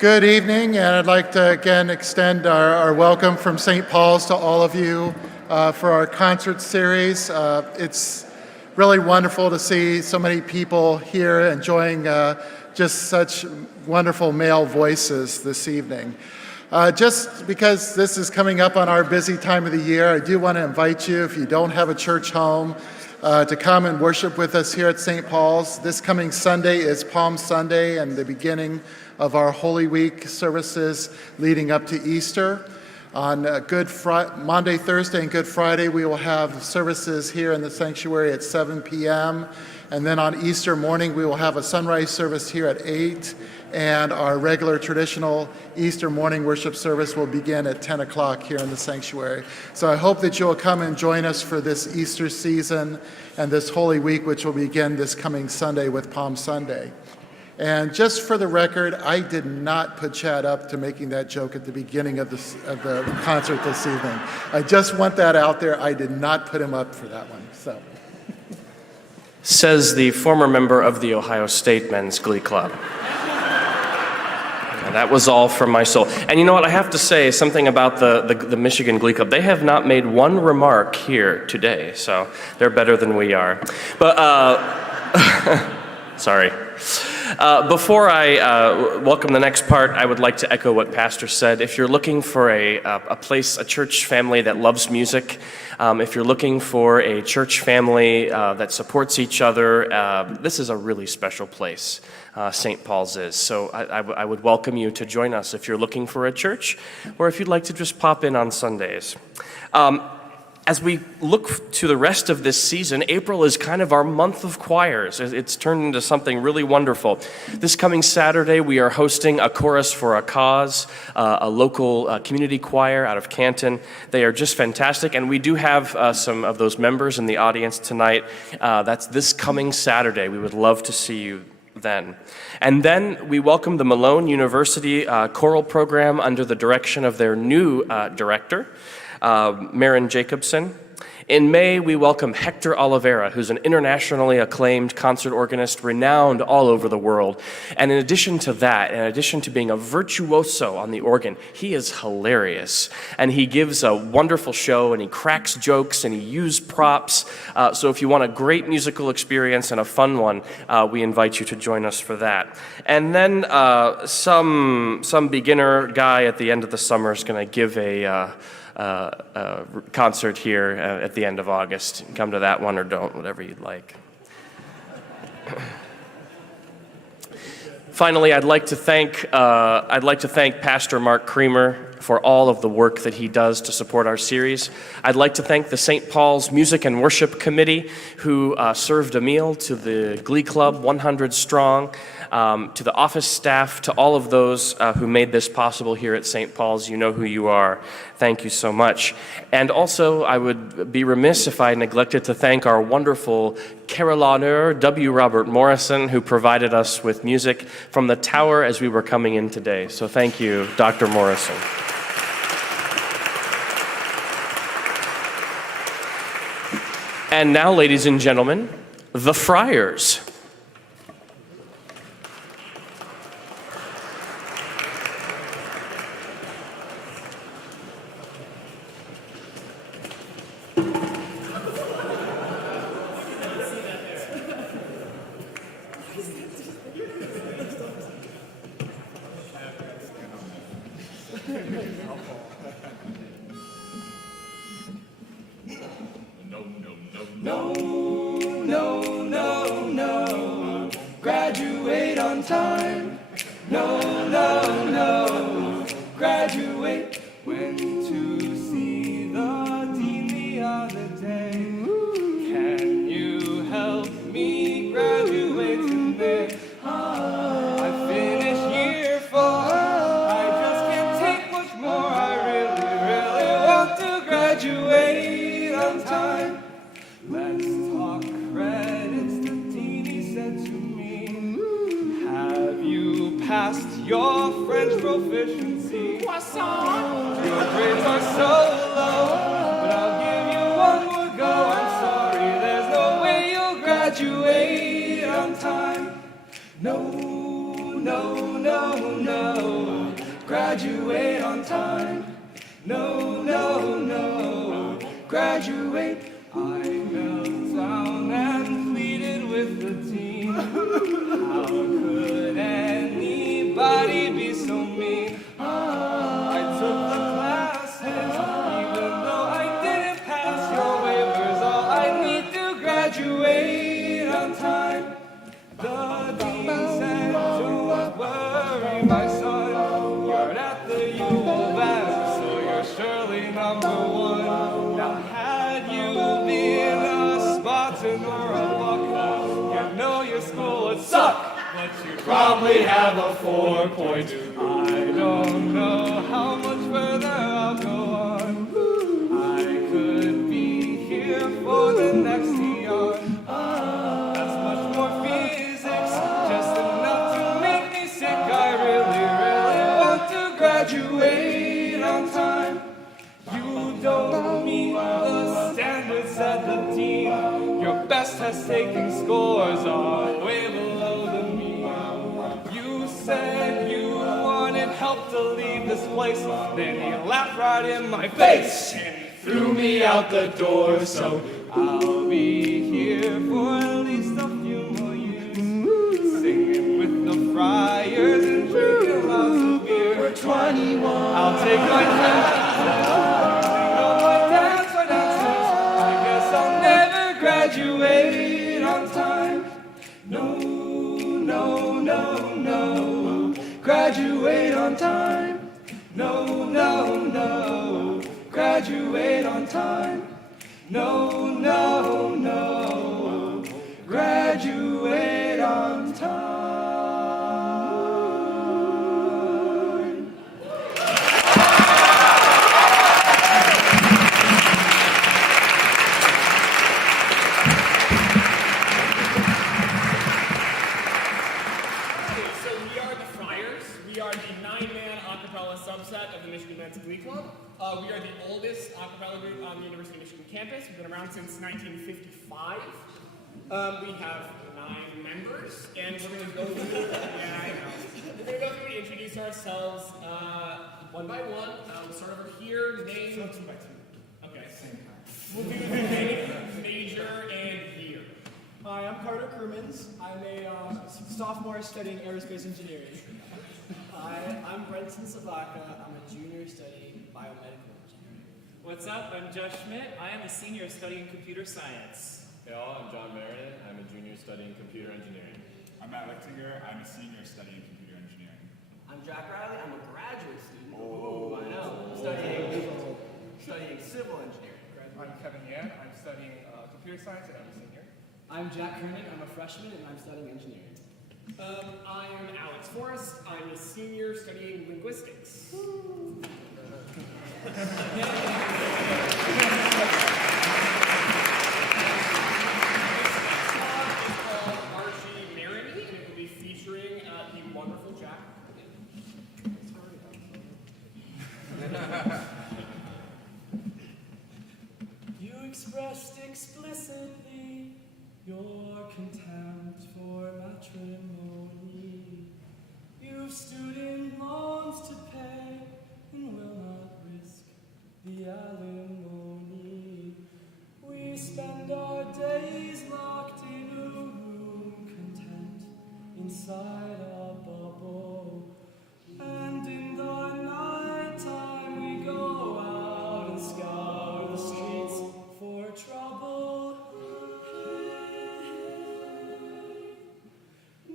Good evening, and I'd like to again extend our welcome from St. Paul's to all of you for our concert series. It's really wonderful to see so many people here enjoying just such wonderful male voices this evening. Just because this is coming up on our busy time of the year, I do want to invite you, if you don't have a church home, to come and worship with us here at St. Paul's. This coming Sunday is Palm Sunday and the beginning of our Holy Week services leading up to Easter. On Monday, Thursday, and Good Friday, we will have services here in the sanctuary at 7 p.m. And then on Easter morning, we will have a sunrise service here at 8, and our regular traditional Easter morning worship service will begin at 10 o'clock here in the sanctuary. So I hope that you'll come and join us for this Easter season and this Holy Week, which will begin this coming Sunday with Palm Sunday. And just for the record, I did not put Chad up to making that joke at the beginning of the concert this evening. I just want that out there. I did not put him up for that one. So, says the former member of the Ohio State Men's Glee Club. And that was all from my soul. And you know what? I have to say something about the Michigan Glee Club. They have not made one remark here today, so they're better than we are. But, sorry. Before I welcome the next part, I would like to echo what Pastor said. If you're looking for a place, a church family that loves music, if you're looking for a church family that supports each other, this is a really special place, St. Paul's is. So I would welcome you to join us if you're looking for a church, or if you'd like to just pop in on Sundays. As we look to the rest of this season, April is kind of our month of choirs. It's turned into something really wonderful. This coming Saturday, we are hosting A Chorus for a Cause, a local community choir out of Canton. They are just fantastic, and we do have some of those members in the audience tonight. That's this coming Saturday. We would love to see you then. And then we welcome the Malone University choral program under the direction of their new director, Marin Jacobson. In May, we welcome Hector Oliveira, who's an internationally acclaimed concert organist, renowned all over the world. And in addition to that, in addition to being a virtuoso on the organ, he is hilarious. And he gives a wonderful show, and he cracks jokes, and he uses props. So if you want a great musical experience and a fun one, we invite you to join us for that. And then some beginner guy at the end of the summer is going to give a concert here at the end of August. Come to that one or don't, whatever you'd like. Finally, I'd like to thank Pastor Mark Creamer for all of the work that he does to support our series. I'd like to thank the St. Paul's Music and Worship Committee, who served a meal to the Glee Club, 100 strong, to the office staff, to all of those who made this possible here at St. Paul's. You know who you are. Thank you so much. And also, I would be remiss if I neglected to thank our wonderful carillonneur, W. Robert Morrison, who provided us with music from the tower as we were coming in today. So thank you, Dr. Morrison. And now, ladies and gentlemen, the Friars. No, no, no, no, graduate on time. No, no, no, graduate. Went to see the dean the other day. Can you help me graduate today? I finished year 4. I just can't take much more. I really want to graduate on time. Let's talk credits, the teeny said to me. Have you passed your French proficiency? Croissant! Your grades are so low, but I'll give you one more go. I'm sorry, there's no way you'll graduate on time. No, no, no, no. graduate on time. No, no, no, graduate. I knelt down and pleaded with the dean. How could anybody be so mean? I took the classes, even though I didn't pass your waivers. All I need to graduate on time. The dean said, don't worry, my son. You're at the U of S, so you're surely number one. Now, had you been a Spartan or a Buck, you know your school would suck, but you'd probably have a 4.2. I don't know how much further I'll go on. I could be here for the next eon. That's much more physics, just enough to make me sick. I really, really want to graduate on time. You don't meet the standards at the team. Your best test-taking scores are way below the mean. You said you wanted help to leave this place, then you laughed right in my face and threw me out the door. So I'll be here for at least a few more years, singing with the friars and drinking lots of beer. We're 21. I'll take my graduate on time. No, no, no, no. Graduate on time. No, no, no. Graduate on time. No, no, no. Graduate on time. Subset of the Michigan Men's Glee Club. We are the oldest a cappella group on the University of Michigan campus. We've been around since 1955. We have 9 members, and we're going to go through. Yeah, I know. We're going to go through and introduce ourselves one by one. We'll start over here. Name. So 2 by 2. Okay. Same time. We'll do the name, major, and year. Hi, I'm Carter Kermans. I'm a sophomore studying aerospace engineering. Hi, I'm Brenton Savaka. I'm a junior studying biomedical engineering. What's up? I'm Josh Schmidt. I am a senior studying computer science. Hey all, I'm John Meredith. I'm a junior studying computer engineering. I'm Matt Lichtinger. I'm a senior studying computer engineering. I'm Jack Riley. I'm a graduate student. Oh, I know. Studying civil engineering. I'm Kevin Yan. I'm studying computer science, and I'm a senior. I'm Jack Koenig. I'm a freshman, and I'm studying engineering. I am Alex Forrest. I'm a senior studying linguistics. You expressed explicitly your contempt for matrimony. You've student loans to pay and will not risk the alimony. We spend our days locked in a room, content inside a bubble. And in the night time we go out and scour the streets for trouble.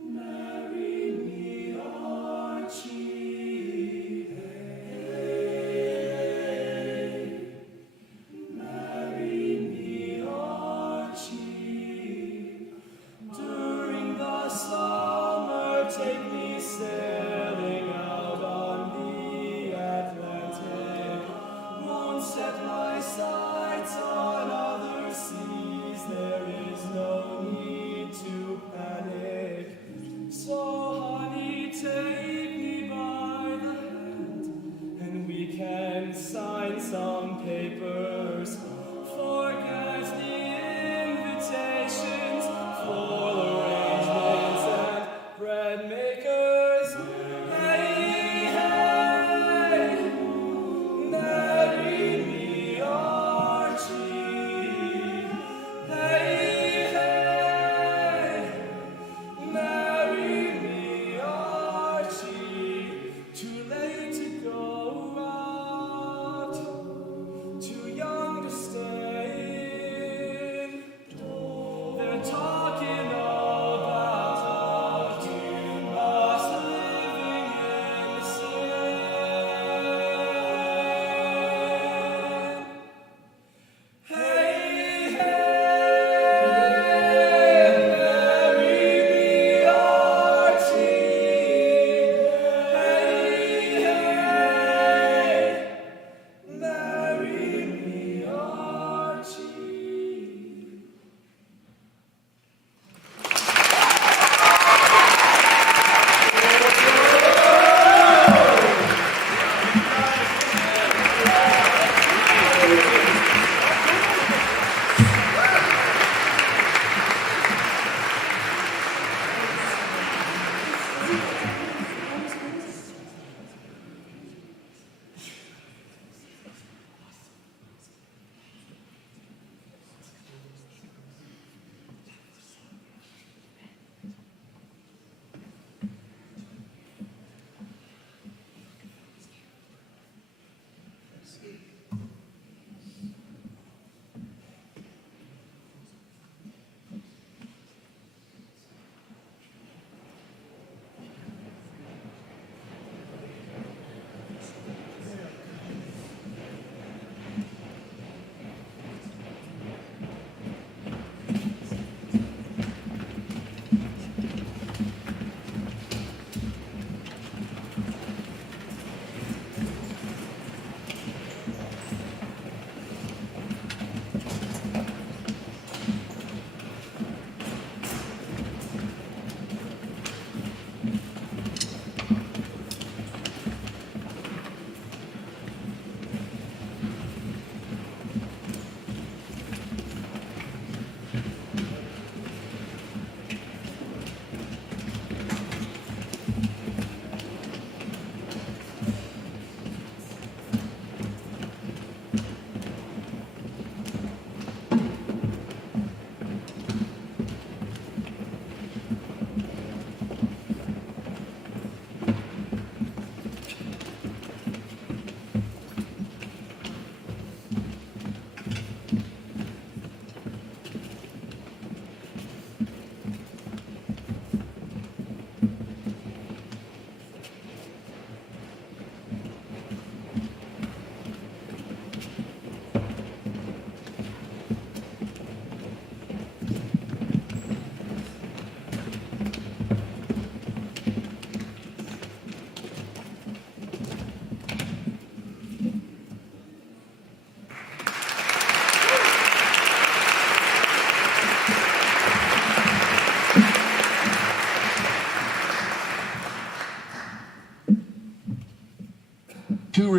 Marry me, Archie. Marry me, Archie. During the summer, take me sailing out on the Atlantic. Won't set my sights on other seas. There is no need to panic. So, honey, take me by the hand, and we can sign some papers. Forget the invitations, floral arrangements, and bread makers. Hey, hey.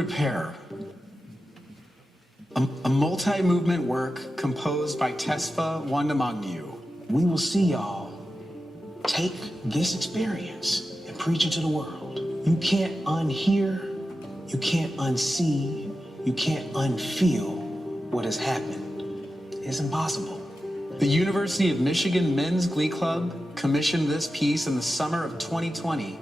Repair, a multi-movement work composed by Tesfa Wandamagnew. We will see y'all take this experience and preach it to the world. You can't unhear, you can't unsee, you can't unfeel what has happened. It's impossible. The University of Michigan Men's Glee Club commissioned this piece in the summer of 2020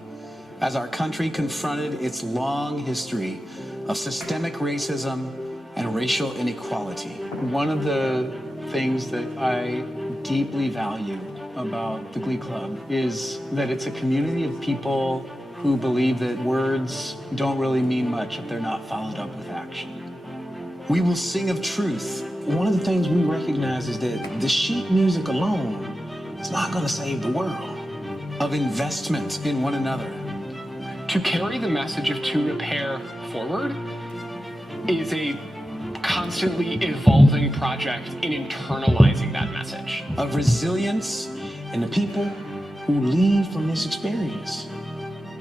as our country confronted its long history of systemic racism and racial inequality. One of the things that I deeply value about the Glee Club is that it's a community of people who believe that words don't really mean much if they're not followed up with action. We will sing of truth. One of the things we recognize is that the sheet music alone is not going to save the world. Of investment in one another. To carry the message of To Repair forward is a constantly evolving project in internalizing that message. Of resilience and the people who leave from this experience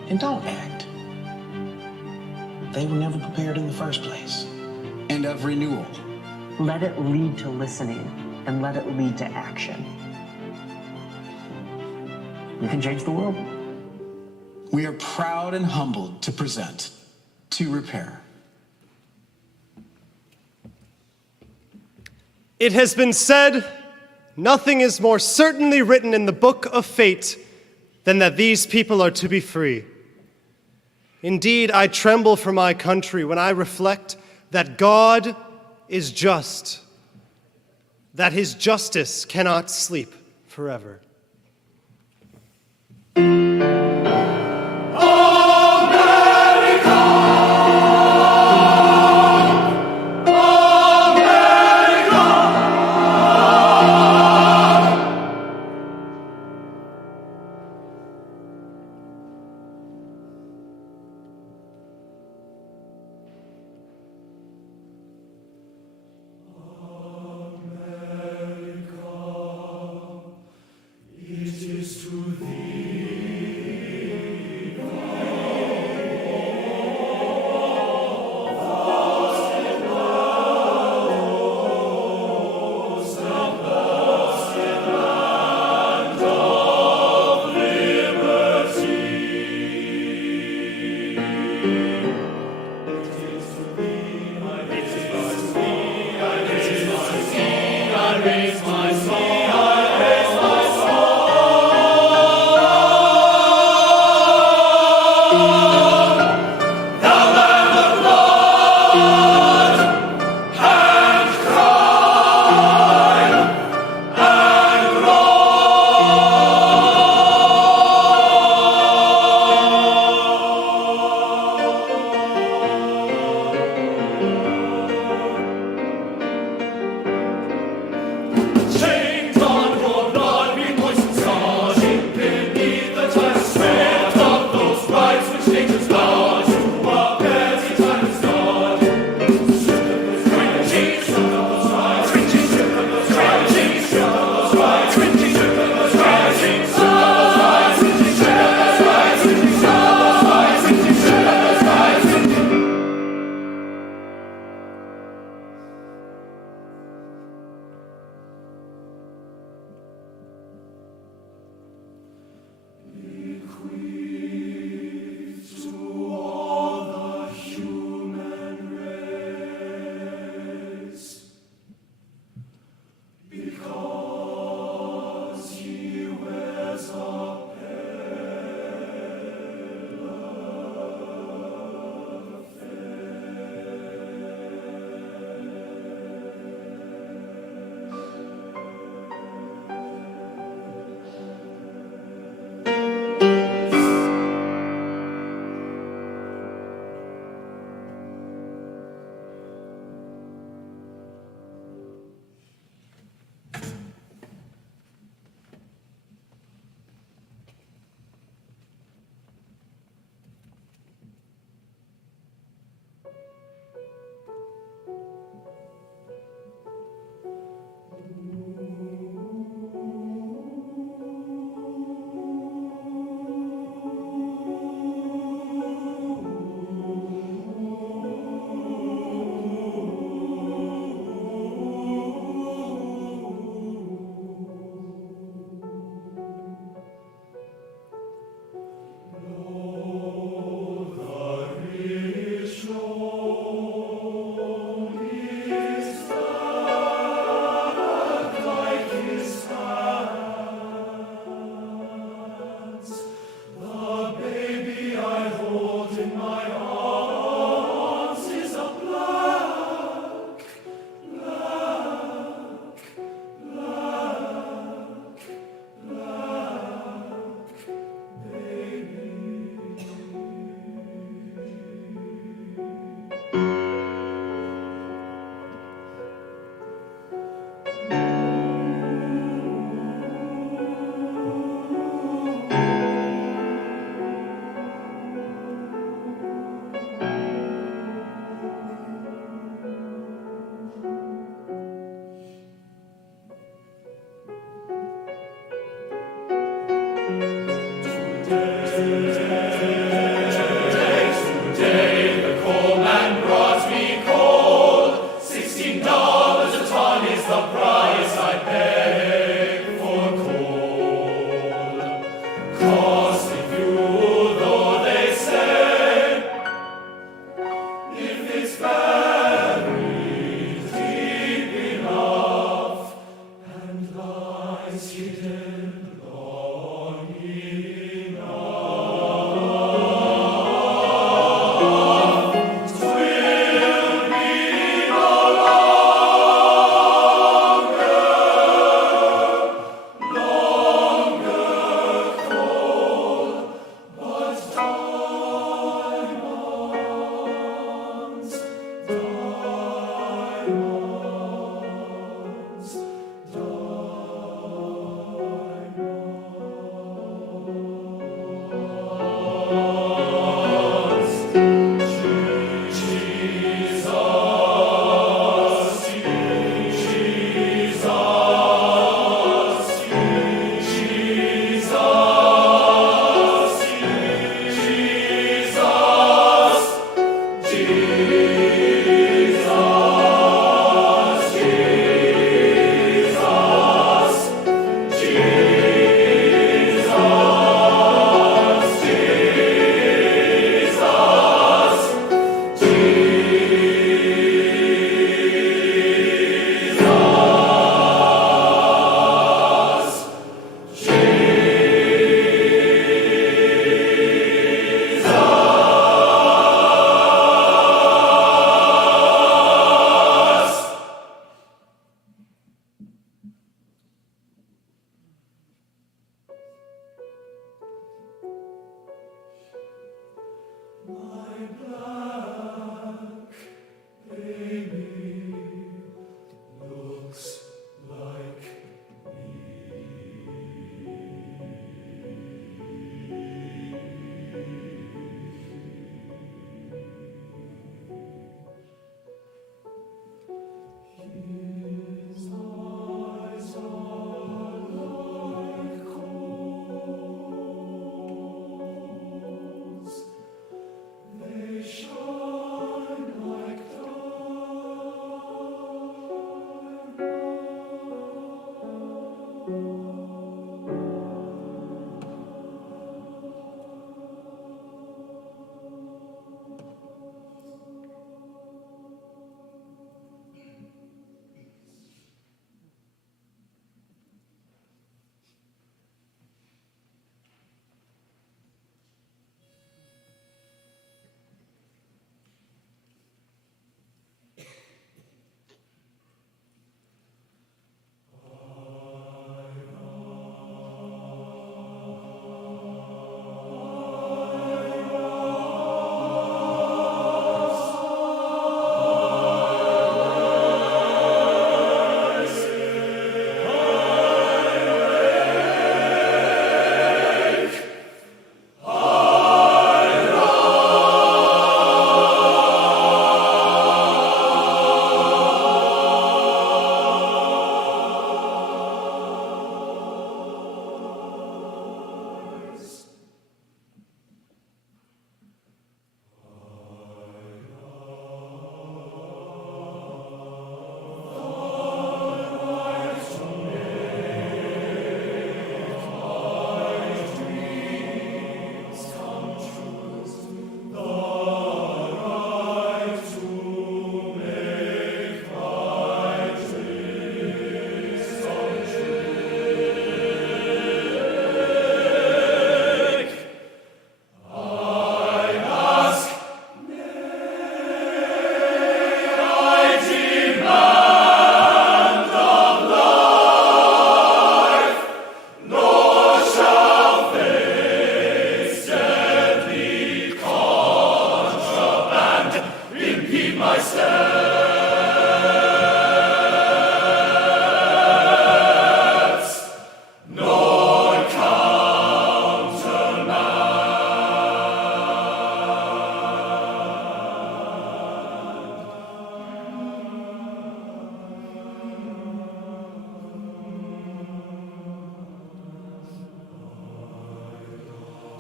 and don't act. They were never prepared in the first place. And of renewal. Let it lead to listening and let it lead to action. You can change the world. We are proud and humbled to present To Repair. It has been said, nothing is more certainly written in the book of fate than that these people are to be free. Indeed, I tremble for my country when I reflect that God is just, that his justice cannot sleep forever.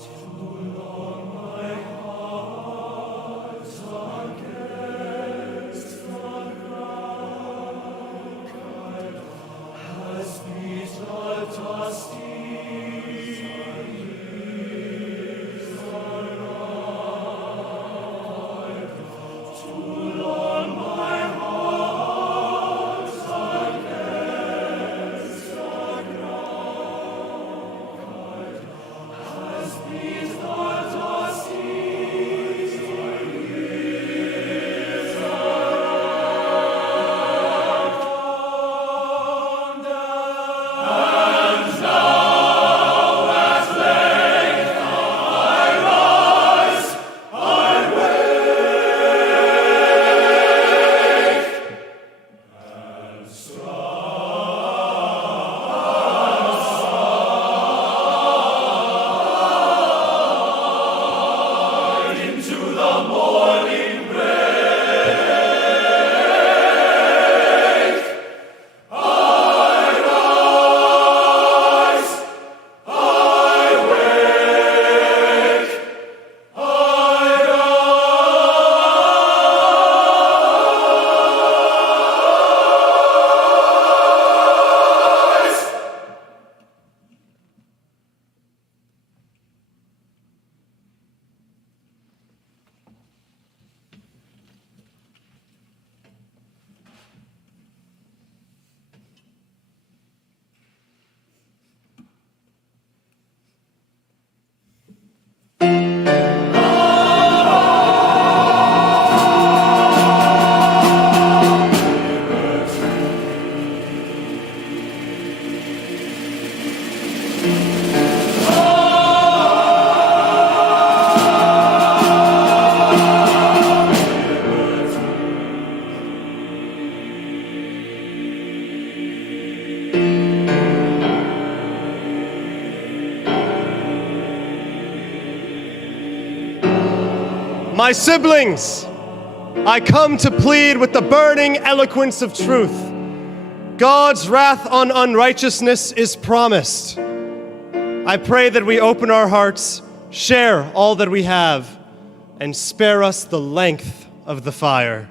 Tremble on my heart against My siblings, I come to plead with the burning eloquence of truth. God's wrath on unrighteousness is promised. I pray that we open our hearts, share all that we have, and spare us the length of the fire.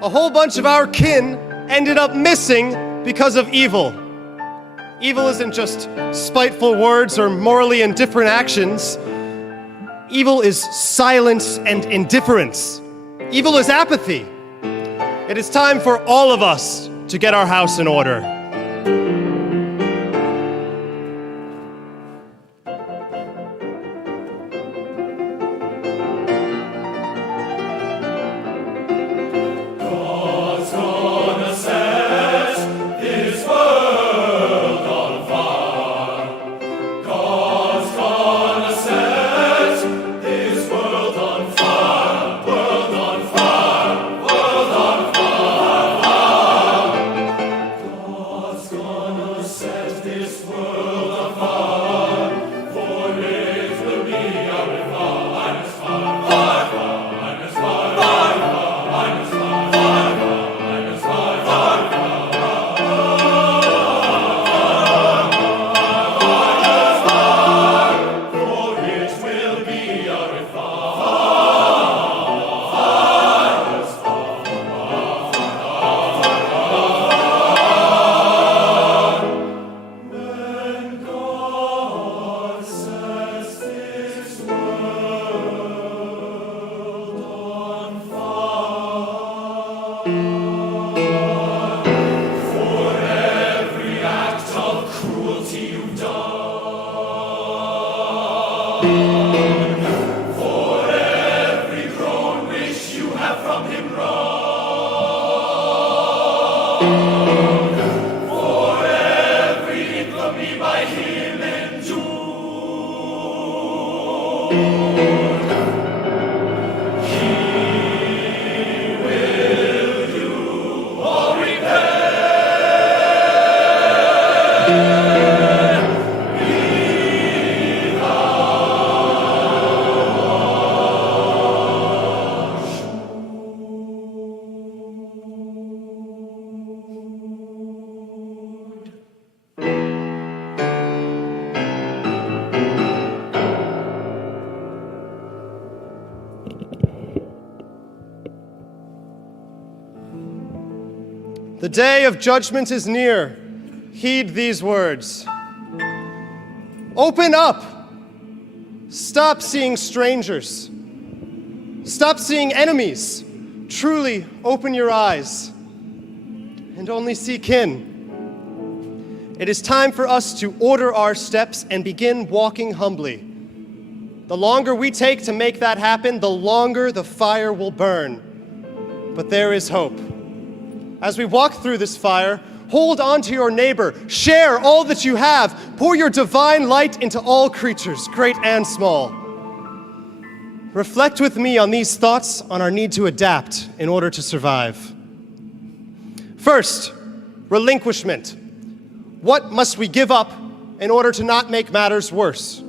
A whole bunch of our kin ended up missing because of evil. Evil isn't just spiteful words or morally indifferent actions. Evil is silence and indifference. Evil is apathy. It is time for all of us to get our house in order. For every infamy by him endured. The day of judgment is near. Heed these words. Open up. Stop seeing strangers. Stop seeing enemies. Truly open your eyes and only see kin. It is time for us to order our steps and begin walking humbly. The longer we take to make that happen, the longer the fire will burn. But there is hope. As we walk through this fire, hold on to your neighbor, share all that you have, pour your divine light into all creatures, great and small. Reflect with me on these thoughts on our need to adapt in order to survive. First, relinquishment. What must we give up in order to not make matters worse?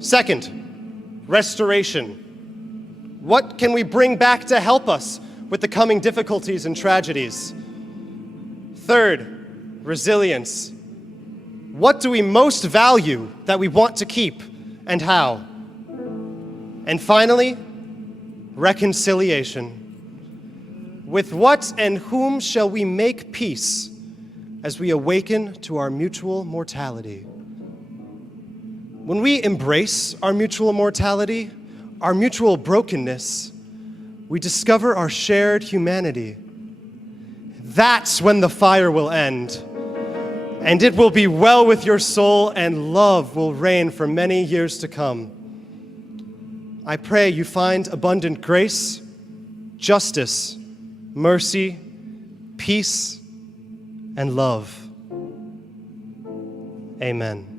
Second, restoration. What can we bring back to help us with the coming difficulties and tragedies? Third, resilience. What do we most value that we want to keep, and how? And finally, reconciliation. With what and whom shall we make peace as we awaken to our mutual mortality? When we embrace our mutual mortality, our mutual brokenness, we discover our shared humanity. That's when the fire will end, and it will be well with your soul, and love will reign for many years to come. I pray you find abundant grace, justice, mercy, peace, and love. Amen.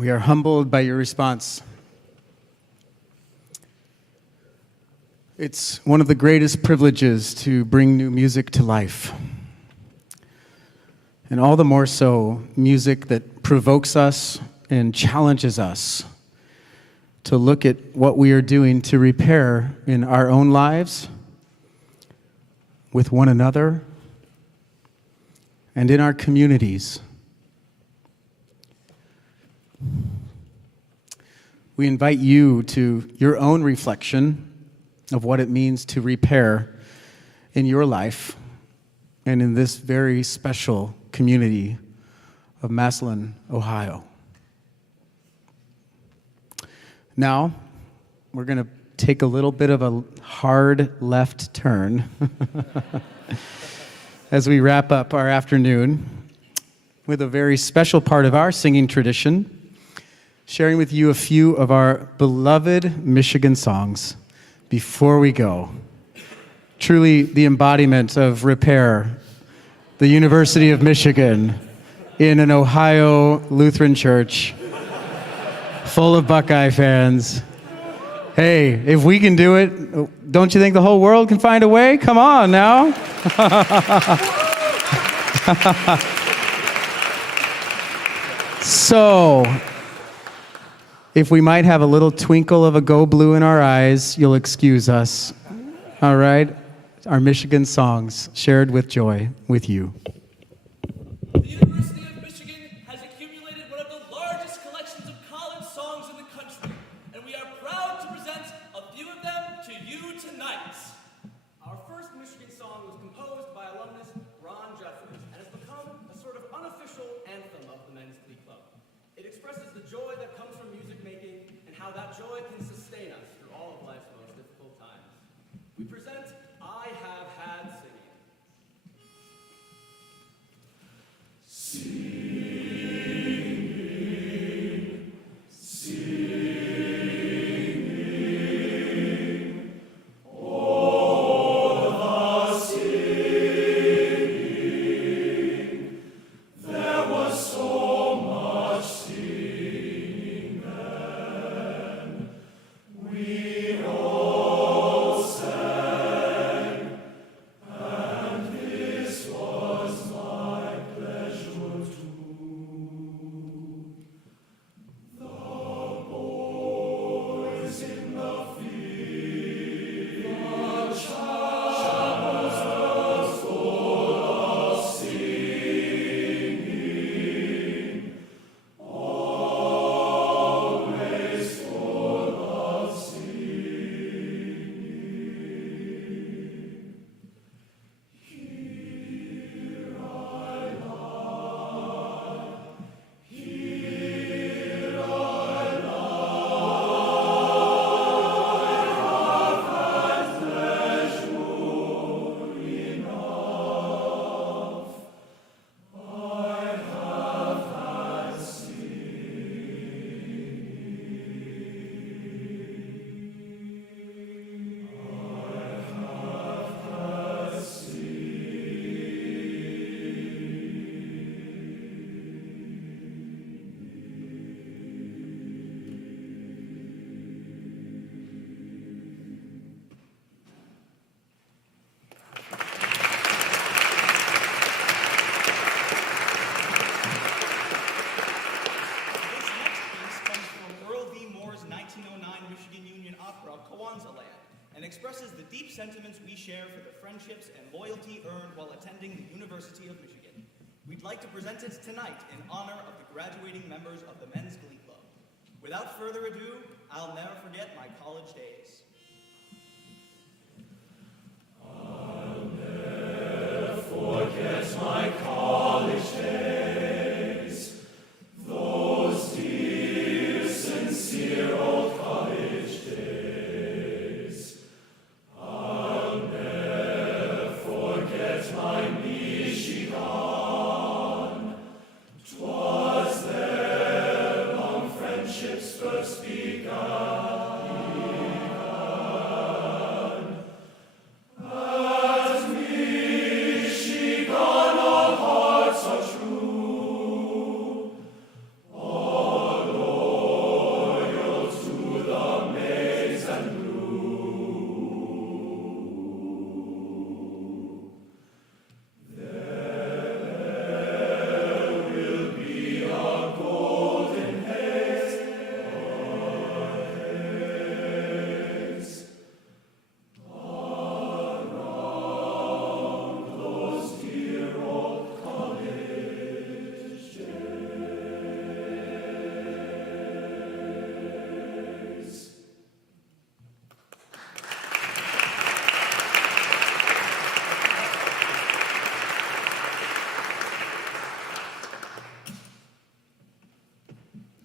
We are humbled by your response. It's one of the greatest privileges to bring new music to life. And all the more so, music that provokes us and challenges us to look at what we are doing to repair in our own lives, with one another, and in our communities. We invite you to your own reflection of what it means to repair in your life and in this very special community of Massillon, Ohio. Now, we're going to take a little bit of a hard left turn as we wrap up our afternoon with a very special part of our singing tradition, sharing with you a few of our beloved Michigan songs before we go. Truly the embodiment of repair, the University of Michigan in an Ohio Lutheran church full of Buckeye fans. Hey, if we can do it, don't you think the whole world can find a way? Come on now. So, if we might have a little twinkle of a go blue in our eyes, you'll excuse us. All right? Our Michigan songs shared with joy with you. The University of Michigan has accumulated one of the largest collections of college songs in the country, and we are proud to present a few of them to you tonight. Our first Michigan song was composed by alumnus Ron Jeffries and has become a sort of unofficial anthem of the Men's Glee Club. It expresses the joy that comes from music making and how that joy can sustain us through all of life's most difficult times. We present I Have Had Singing. Expresses the deep sentiments we share for the friendships and loyalty earned while attending the University of Michigan. We'd like to present it tonight in honor of the graduating members of the Men's Glee Club. Without further ado, I'll never forget my college days. I'll never forget my college days, those dear, sincere old college days. I'll never forget my Michigan. 'Twas there long friendships first begun.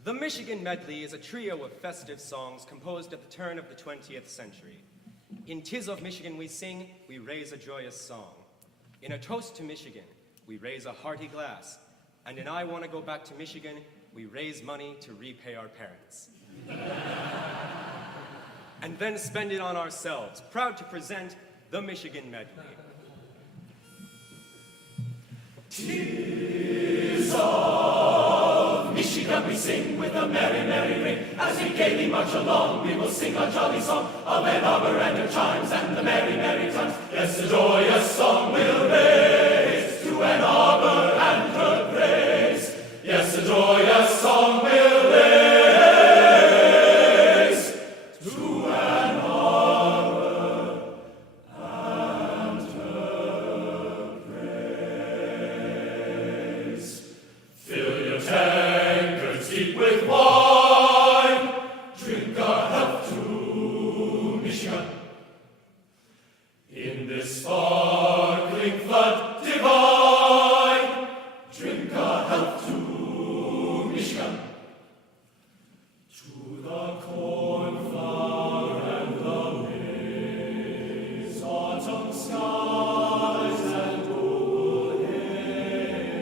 The Michigan Medley is a trio of festive songs composed at the turn of the 20th century. In "'Tis of Michigan we sing, we raise a joyous song. In a toast to Michigan, we raise a hearty glass. And in I Want to Go Back to Michigan, we raise money to repay our parents. And then spend it on ourselves, proud to present the Michigan Medley. "'Tis of Michigan we sing with a merry, merry ring. As we gaily march along, we will sing a jolly song of Ann Arbor and her chimes and the merry, merry times. Yes, a joyous song we'll raise to Ann Arbor and her praise. Yes, a joyous song we'll raise to Ann Arbor and her praise. Fill your tankards deep with wine, drink our health to Michigan. In this sparkling flood divine, drink our health to Michigan. To the cornflower and the maize, autumn skies and old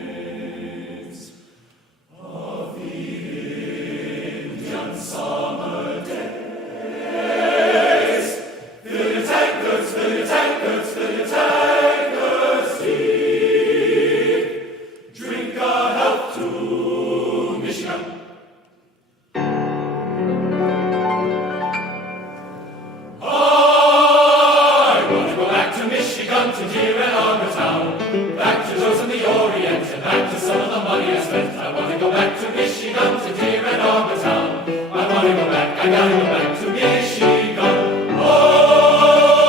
haze of the Indian summer days. Fill your tankards, fill your tankards, fill your tankards deep. Drink our health to Michigan. I want to go back to Michigan, to dear Ann Arbor town. Back to Joe's in the Orient, and back to some of the money I spent. I want to go back to Michigan, to dear Ann Arbor town. I want to go back, I gotta go back to Michigan. Oh,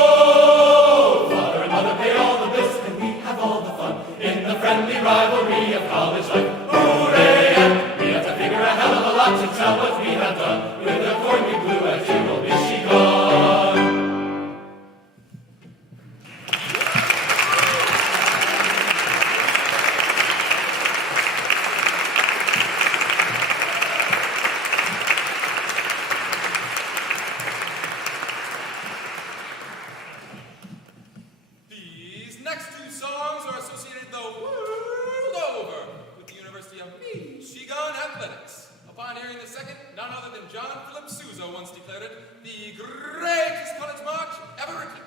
father and mother pay all the bills, and we have all the fun in the friendly rivalry of college life. Hooray! And we have to figure a hell of a lot to tell what we have done with the corn we blew at dear old Michigan. These next two songs are associated the world over with the University of Michigan Athletics. Upon hearing the second, none other than John Philip Sousa once declared it the greatest college march ever written.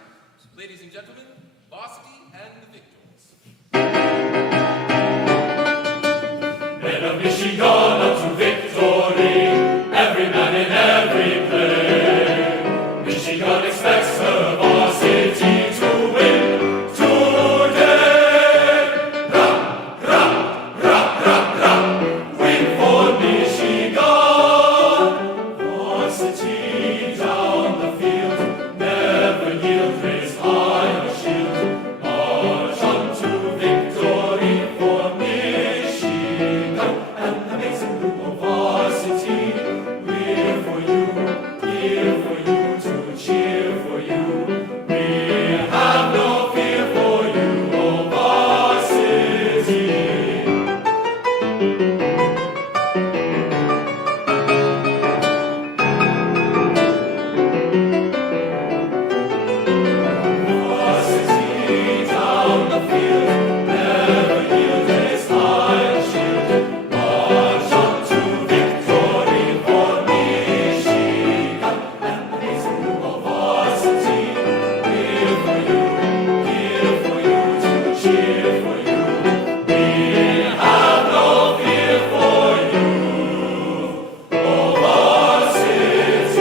Ladies and gentlemen, Varsity and the Victors. Men of Michigan unto victory, every man in every play. Michigan expects her varsity to win today. Rah, rah, rah, rah, rah. Win for Michigan. Varsity down the field, never yield, raise high your shield. March on to victory for Michigan and the maize and blue of varsity. We're for you, here for you, to cheer for you. We have no fear for you, oh varsity. Varsity down the field, never yield, raise high your shield. March on to victory for Michigan and the maize and blue of varsity. We're for you, here for you, to cheer for you. We have no fear for you, oh varsity.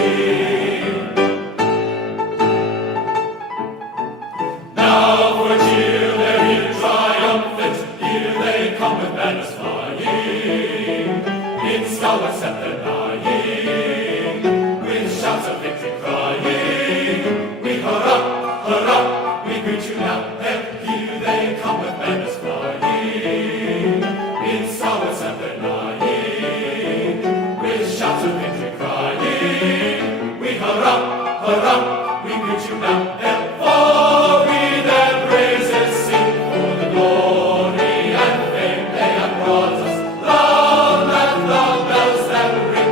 Now for cheer, they're here triumphant. Here they come with banners flying, in scarlet set they're lying, with shouts of victory crying. We hurrah, hurrah, we greet you now. And here they come with banners flying, in scarlet set they're lying, with shouts of victory crying. We hurrah, hurrah, we greet you now. And for we their praises sing, for the glory and fame they have brought us. Long and long bells that ring.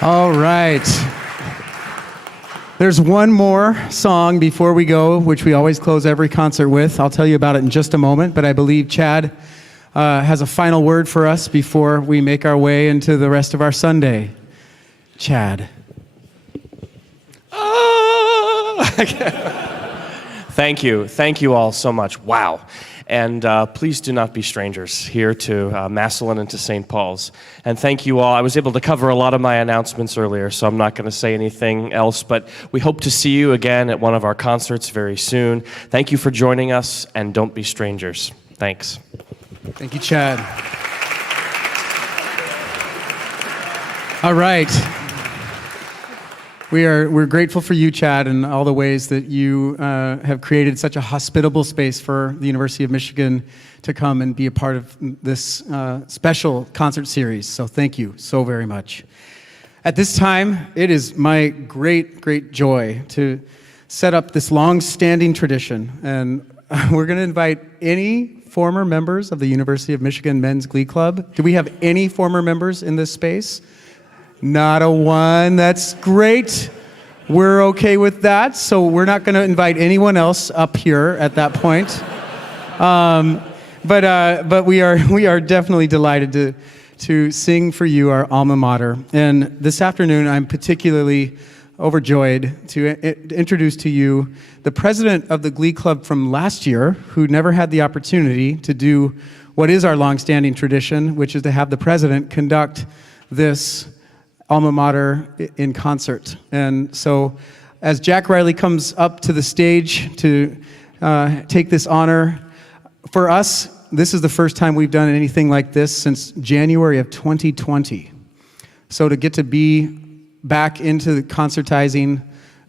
All right. There's one more song before we go, which we always close every concert with. I'll tell you about it in just a moment, but I believe Chad has a final word for us before we make our way into the rest of our Sunday. Chad. Thank you. Thank you all so much. Wow. And please do not be strangers here to Massillon and to St. Paul's. And thank you all. I was able to cover a lot of my announcements earlier, so I'm not going to say anything else, but we hope to see you again at one of our concerts very soon. Thank you for joining us, and don't be strangers. Thanks. Thank you, Chad. All right. We're grateful for you, Chad, and all the ways that you have created such a hospitable space for the University of Michigan to come and be a part of this special concert series. So thank you so very much. At this time, it is my great joy to set up this long-standing tradition, and we're going to invite any former members of the University of Michigan Men's Glee Club. Do we have any former members in this space? Not a one. That's great. We're okay with that. So we're not going to invite anyone else up here at that point. But we are definitely delighted to sing for you our alma mater. And this afternoon, I'm particularly overjoyed to introduce to you the president of the Glee Club from last year, who never had the opportunity to do what is our longstanding tradition, which is to have the president conduct this alma mater in concert. And so as Jack Riley comes up to the stage to take this honor, for us, this is the first time we've done anything like this since January of 2020. So to get to be back into the concertizing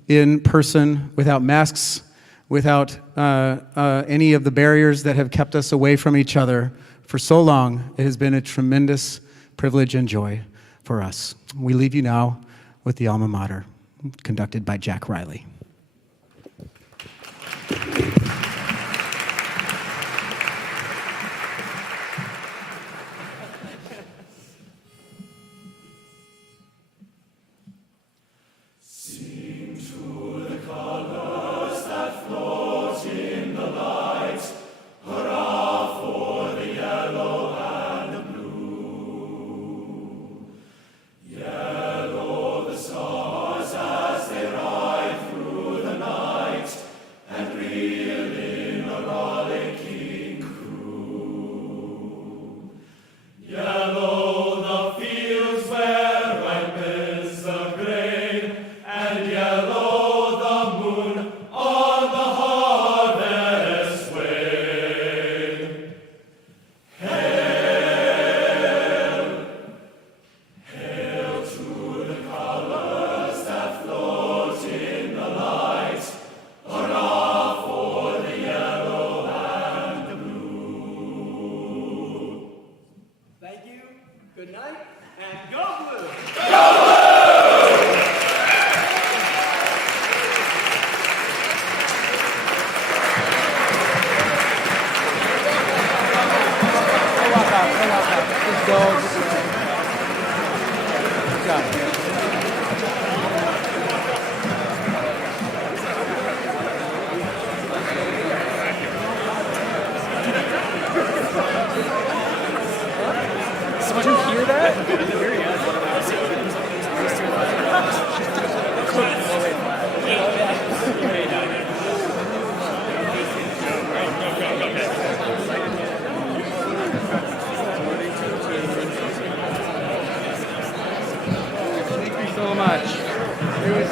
in person without masks, without any of the barriers that have kept us away from each other for so long, it has been a tremendous privilege and joy for us. We leave you now with the alma mater, conducted by Jack Riley. Yellow the stars as they ride through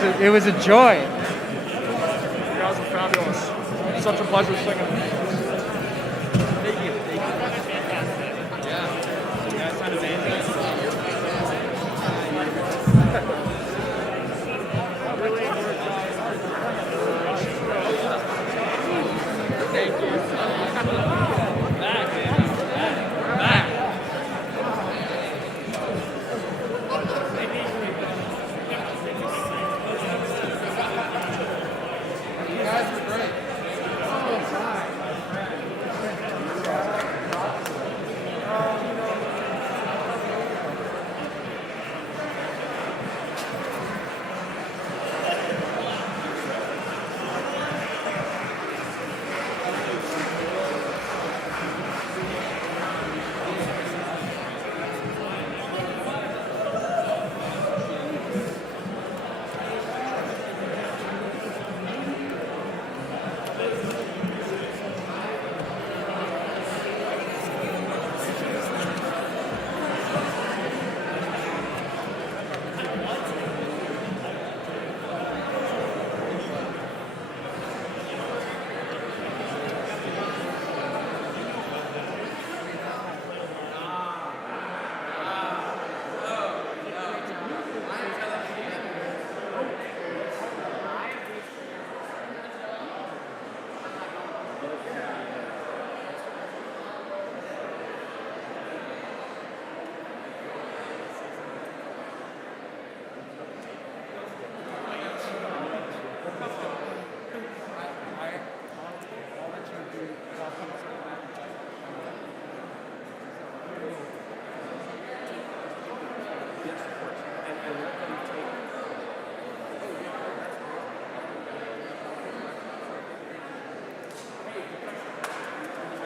it was a joy. You guys are fabulous. Such a pleasure singing.